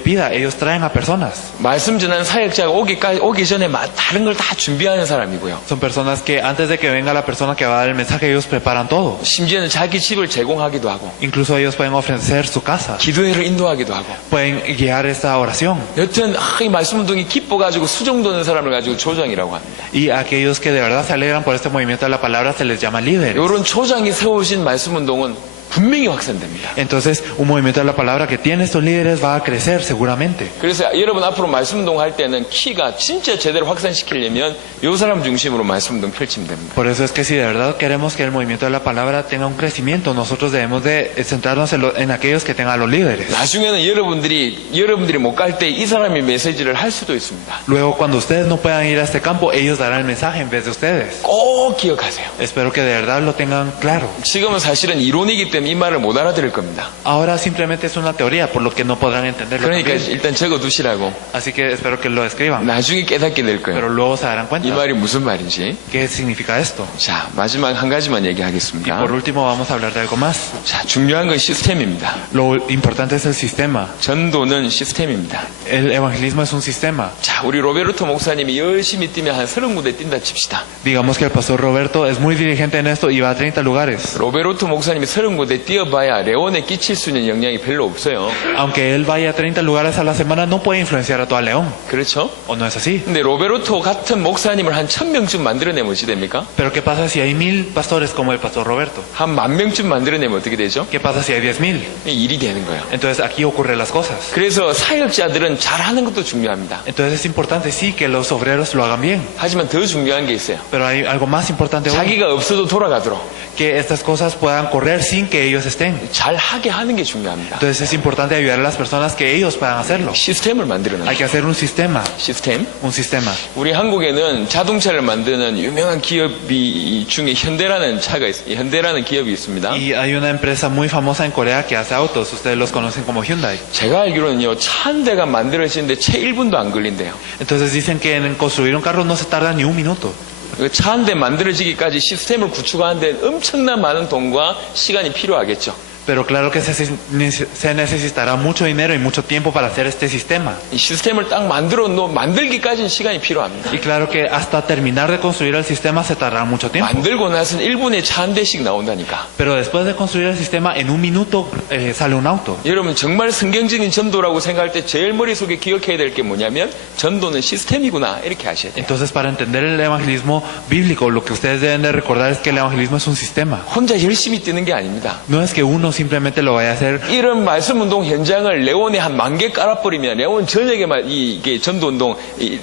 pida, ellos traen a personas. 말씀 전하는 사역자가 오기 전에 다른 걸 다 준비하는 사람이고요. Son personas que antes de que venga la persona que va a dar el mensaje, ellos preparan todo. 심지어는 자기 집을 제공하기도 하고 Incluso ellos pueden ofrecer su casa, 기도회를 인도하기도 하고 pueden guiar esta oración. 여튼 이 말씀 운동이 기뻐가지고 수정 도는 사람을 가지고 조장이라고 합니다. Y a aquellos que de verdad se alegran por este movimiento de la palabra se les llama líderes. 이런 조장이 세우신 말씀 운동은 분명히 확산됩니다. Entonces, un movimiento de la palabra que tiene estos líderes va a crecer seguramente. 그래서 여러분 앞으로 말씀 운동 할 때는 키가 진짜 제대로 확산시키려면 이 사람 중심으로 말씀 운동 펼치면 됩니다. Por eso es que si de verdad queremos que el movimiento de la palabra tenga un crecimiento, nosotros debemos de centrarnos en aquellos que tengan los líderes. 나중에는 여러분들이 못 갈 때 이 사람이 메시지를 할 수도 있습니다. Luego, cuando ustedes no puedan ir a este campo, ellos darán el mensaje en vez de ustedes. 꼭 기억하세요. Espero que de verdad lo tengan claro. 지금은 사실은 이론이기 때문에 이 말을 못 알아들을 겁니다. Ahora simplemente es una teoría, por lo que no podrán entenderlo 그러니까 también. 일단 적어두시라고. Así que espero que lo escriban. 나중에 깨닫게 될 거예요. Pero luego se darán 이 cuenta 말이 무슨 말인지. qué significa esto. 자, 마지막 한 가지만 Y 얘기하겠습니다. por último vamos a hablar de algo más. 자, 중요한 건 시스템입니다. Lo importante es el sistema. 전도는 시스템입니다. El evangelismo es un sistema. 자, 우리 로베르토 목사님이 열심히 뛰면 한 30군데 뛴다 칩시다. Digamos que el pastor Roberto es muy diligente en esto y va a 30 lugares. 로베르토 목사님이 30군데 뛰어봐야 레온에 끼칠 수 있는 영향이 별로 없어요. Aunque él vaya a 30 lugares a la semana, no puede influenciar a todo León. 그렇죠? ¿O no es así? 근데 로베르토 같은 목사님을 한 1000명쯤 만들어내면 어찌 됩니까? Pero ¿qué pasa si hay 1000 pastores como el pastor Roberto? 한 10,000명쯤 만들어내면 어떻게 되죠? ¿Qué pasa si hay 10,000? 일이 되는 거예요. Entonces aquí ocurren las cosas. 그래서 사역자들은 잘하는 것도 중요합니다. Entonces es importante, sí, que los obreros lo hagan bien. 하지만 더 중요한 게 있어요. Pero hay algo más importante aún, 자기가 없어도 돌아가도록 que estas cosas puedan correr sin que ellos estén. 잘 하게 하는 게 중요합니다. Entonces es importante ayudar a las personas que ellos puedan hacerlo. 시스템을 만들어내는 Hay que hacer un sistema. 시스템. 우리 한국에는 자동차를 만드는 유명한 기업이 중에 현대라는 기업이 있습니다. Y hay una empresa muy famosa en Corea que hace autos. Ustedes los conocen como Hyundai. 제가 알기로는요, 차 한 대가 만들어지는데 채 1분도 안 걸린대요. Entonces dicen que en construir un carro no se tarda ni un minuto. 차 한 대 만들어지기까지 시스템을 구축하는데 엄청난 많은 돈과 시간이 필요하겠죠. Pero claro que se necesitará mucho dinero y mucho tiempo para hacer este sistema. 이 시스템을 딱 만들기까지는 시간이 필요합니다. Y claro que hasta terminar de construir el sistema se tardará mucho tiempo. 만들고 나서는 1분에 차 한 대씩 나온다니까. Pero después de construir el sistema, en un minuto sale un auto. 여러분 정말 성경적인 전도라고 생각할 때 제일 머릿속에 기억해야 될 게 뭐냐면 전도는 시스템이구나 이렇게 아셔야 돼요. Entonces, para entender el evangelismo bíblico, lo que ustedes deben de recordar es que el evangelismo es un sistema. 혼자 열심히 뛰는 게 아닙니다. No es que uno simplemente lo vaya a hacer. 이런 말씀 운동 현장을 레온에 한 10,000개 깔아버리면 레온 전역에만 이게 전도 운동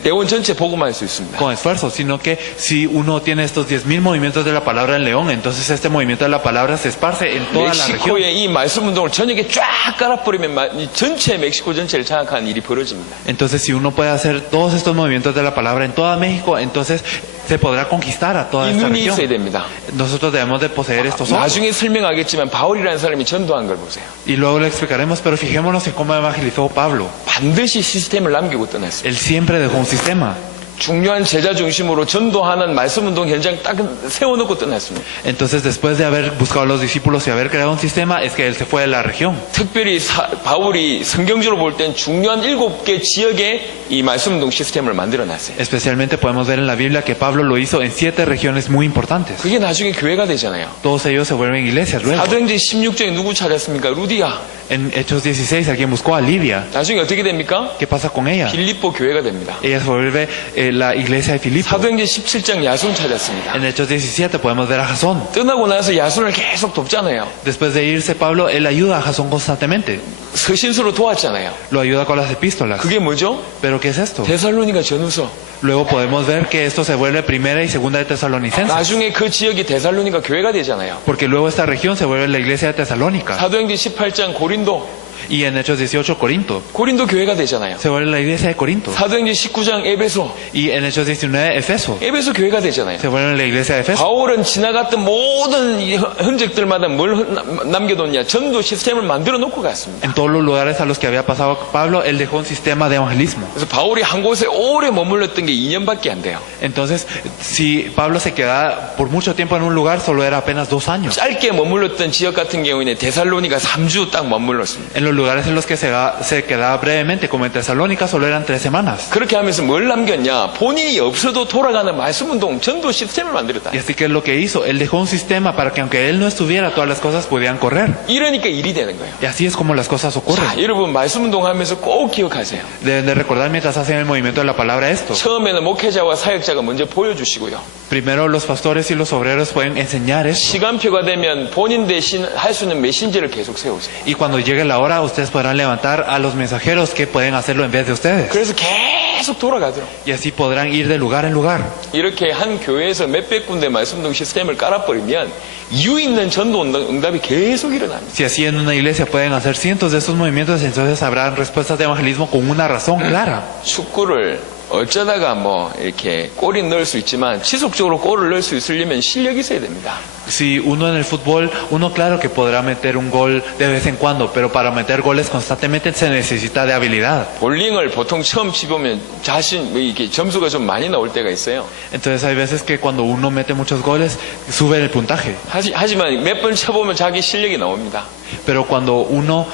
레온 전체 복음할 수 있습니다. Con esfuerzo, sino que si uno tiene estos 10,000 movimientos de la palabra en León, entonces este movimiento de la palabra se esparce en toda la región. 멕시코에 이 말씀 운동을 전역에 쫙 깔아버리면 전체 멕시코 전체를 장악하는 일이 벌어집니다. Entonces, si uno puede hacer todos estos movimientos de la palabra en toda México, entonces se podrá conquistar a toda 이 esta 눈이 있어야 región. 됩니다. Nosotros debemos de poseer estos ojos. 나중에 설명하겠지만 바울이라는 사람이 전도한 걸 보세요. Y luego lo explicaremos, pero fijémonos en cómo evangelizó Pablo. 반드시 시스템을 남기고 떠났습니다. Él siempre dejó un sistema. 중요한 제자 중심으로 전도하는 말씀운동 현장 딱 세워놓고 떠났습니다. Entonces, después de haber buscado a los discípulos y haber creado un sistema, es que él se fue de la región. 특별히 바울이 성경적으로 볼 땐 중요한 7개 지역에 이 말씀운동 시스템을 만들어놨어요. Especialmente podemos ver en la Biblia que Pablo lo hizo en 7 regiones muy importantes. 그게 나중에 교회가 되잖아요. Todos ellos se vuelven iglesias luego. 사도행전 16장에 누구 찾았습니까? 루디아. En Hechos 16, alguien buscó a Livia. 나중에 어떻게 됩니까? ¿Qué pasa con ella? 빌립보 교회가 됩니다. Ella se vuelve la iglesia de Filipo. 사도행전 17장 야손 찾았습니다. En Hechos 17 podemos ver a Jasón. 떠나고 나서 야손을 계속 돕잖아요. Después de irse Pablo, él ayuda a Jasón constantemente. 서신서로 도왔잖아요. Lo ayuda con las epístolas. 그게 뭐죠? ¿Pero qué es esto? 데살로니가 전후서. Luego podemos ver que esto se vuelve primera y segunda de Tesalonicenses. 나중에 그 지역이 데살로니가 교회가 되잖아요. Porque luego esta región se vuelve la iglesia de Tesalónica. 사도행전 18장 고린도. Y en Hechos 18, Corinto. 고린도 교회가 되잖아요. Se vuelve la iglesia de Corinto. 사도행전 19장 에베소. Y en Hechos 19, Efeso. 에베소 교회가 되잖아요. Se vuelve la iglesia de Efeso. 바울은 지나갔던 모든 이 흔적들마다 뭘 남겨뒀냐? 전도 시스템을 만들어 놓고 갔습니다. En todos los lugares a los que había pasado Pablo, él dejó un sistema de evangelismo. 그래서 바울이 한 곳에 오래 머물렀던 게 2년밖에 안 돼요. Entonces, si Pablo se quedaba por mucho tiempo en un lugar, solo era apenas 2 años. 짧게 머물렀던 지역 같은 경우에는 데살로니가 3주 딱 머물렀습니다. En los lugares en los que se quedaba brevemente, como en Tesalónica, solo eran 3 semanas. 그렇게 하면서 뭘 남겼냐? 본인이 없어도 돌아가는 말씀운동 전도 시스템을 만들었다. Y así que es lo que hizo. Él dejó un sistema para que aunque él no estuviera, todas las cosas pudieran correr. 이러니까 일이 되는 거예요. Y así es como las cosas 자, ocurren. 여러분 말씀운동 하면서 꼭 기억하세요. Deben de recordar mientras hacen el movimiento de la palabra esto. 처음에는 목회자와 사역자가 먼저 보여주시고요. Primero los pastores y los obreros pueden enseñar esto. 시간표가 되면 본인 대신 할 수 있는 메신저를 계속 세우세요. Y cuando llegue la hora, ustedes podrán levantar a los mensajeros que pueden hacerlo en vez de ustedes. 그래서 계속 돌아가도록. Y así podrán ir de lugar en lugar. 이렇게 한 교회에서 몇백 군데 말씀운동 시스템을 깔아버리면 이유 있는 전도 응답이 계속 일어납니다. Si así en una iglesia pueden hacer cientos de estos movimientos, entonces habrán respuestas de evangelismo con una razón clara. 축구를 어쩌다가 뭐 이렇게 골이 넣을 수 있지만 지속적으로 골을 넣을 수 있으려면 실력이 있어야 됩니다. Si uno en el fútbol, uno claro que podrá meter un gol de vez en cuando, pero para meter goles constantemente se necesita de habilidad. 볼링을 보통 처음 치보면 이게 점수가 좀 많이 나올 때가 있어요. Entonces hay veces que cuando uno mete muchos goles, sube el puntaje. 하지만 몇 번 쳐보면 자기 실력이 나옵니다. Pero cuando uno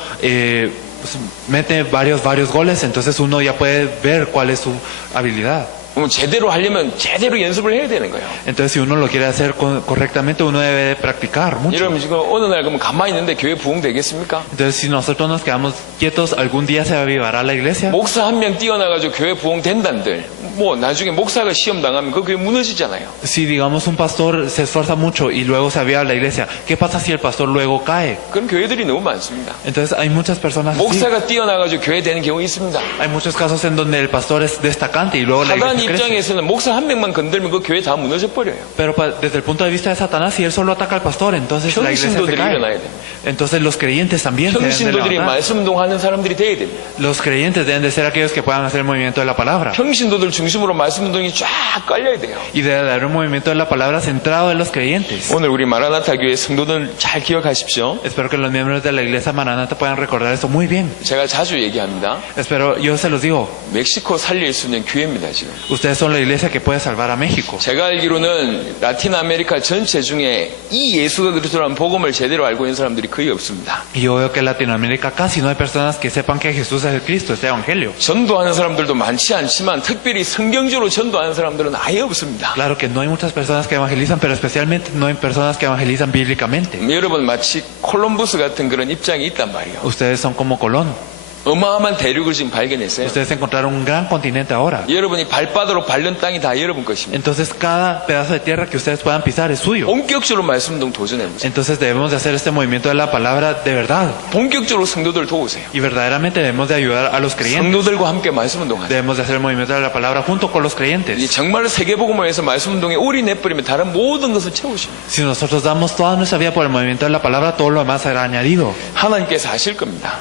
mete varios goles, entonces uno ya puede ver cuál es su habilidad. 제대로 하려면 제대로 연습을 해야 되는 거예요. Entonces si uno lo quiere hacer correctamente, uno debe practicar mucho. 여러분 지금 어느 날 그러면 가만히 있는데 교회 부흥 되겠습니까? Entonces si nosotros nos quedamos quietos, algún día se avivará la iglesia. 목사 한 명 뛰어나가지고 교회 부흥 된다는들 뭐 나중에 목사가 시험 당하면 그 교회 무너지잖아요. Si digamos un pastor se esfuerza mucho y luego se aviva la iglesia, ¿qué pasa si el pastor luego cae? 그런 교회들이 너무 많습니다. Entonces hay muchas personas así. 목사가 뛰어나가지고 교회 되는 경우 있습니다. Hay muchos casos en donde el pastor es destacante y luego la 사단 iglesia crece. 입장에서는 목사 한 명만 건들면 그 교회 다 무너져 버려요. Pero desde el punto de vista de Satanás, si él solo ataca al pastor, entonces la iglesia se 평신도들이 일어나야 cae. 됩니다. Entonces los creyentes también se deben de 평신도들이 levantar. 말씀운동하는 사람들이 돼야 됩니다. Los creyentes deben de ser aquellos que puedan hacer el movimiento de la palabra. 평신도들 중심으로 말씀운동이 쫙 깔려야 돼요. Y debe haber un movimiento de la palabra centrado en los creyentes. 오늘 우리 마라나타 교회 성도들 잘 기억하십시오. Espero que los miembros de la iglesia Maranata puedan recordar esto muy bien. 제가 자주 얘기합니다. Espero, yo se los digo, 멕시코 살릴 수 있는 교회입니다 지금. ustedes son la iglesia que puede salvar a México. 제가 알기로는 라틴 아메리카 전체 중에 이 예수가 그리스도라는 복음을 제대로 알고 있는 사람들이 거의 없습니다. Y yo veo que en Latinoamérica casi no hay personas que sepan que Jesús es el Cristo, este evangelio. 전도하는 사람들도 많지 않지만 특별히 성경적으로 전도하는 사람들은 아예 없습니다. Claro que no hay muchas personas que evangelizan, pero especialmente no hay personas que evangelizan bíblicamente. 여러분 마치 콜럼버스 같은 그런 입장이 있단 말이에요. Ustedes son como Colón. 어마어마한 대륙을 지금 발견했어요. Ustedes encontraron un gran continente ahora. 여러분이 발바닥으로 밟는 땅이 다 여러분 것입니다. Entonces cada pedazo de tierra que ustedes puedan pisar es suyo. 본격적으로 말씀운동 도전해보세요. Entonces debemos de hacer este movimiento de la palabra de verdad. 본격적으로 성도들 도우세요. Y verdaderamente debemos de ayudar a los creyentes. 성도들과 함께 말씀운동하세요. Debemos de hacer el movimiento de la palabra junto con los 이 creyentes. 정말 세계복음을 위해서 말씀운동에 올인해버리면 다른 모든 것을 채우십니다. Si nosotros damos toda nuestra vida por el movimiento de la palabra, todo lo demás será añadido. 하나님께서 하실 겁니다.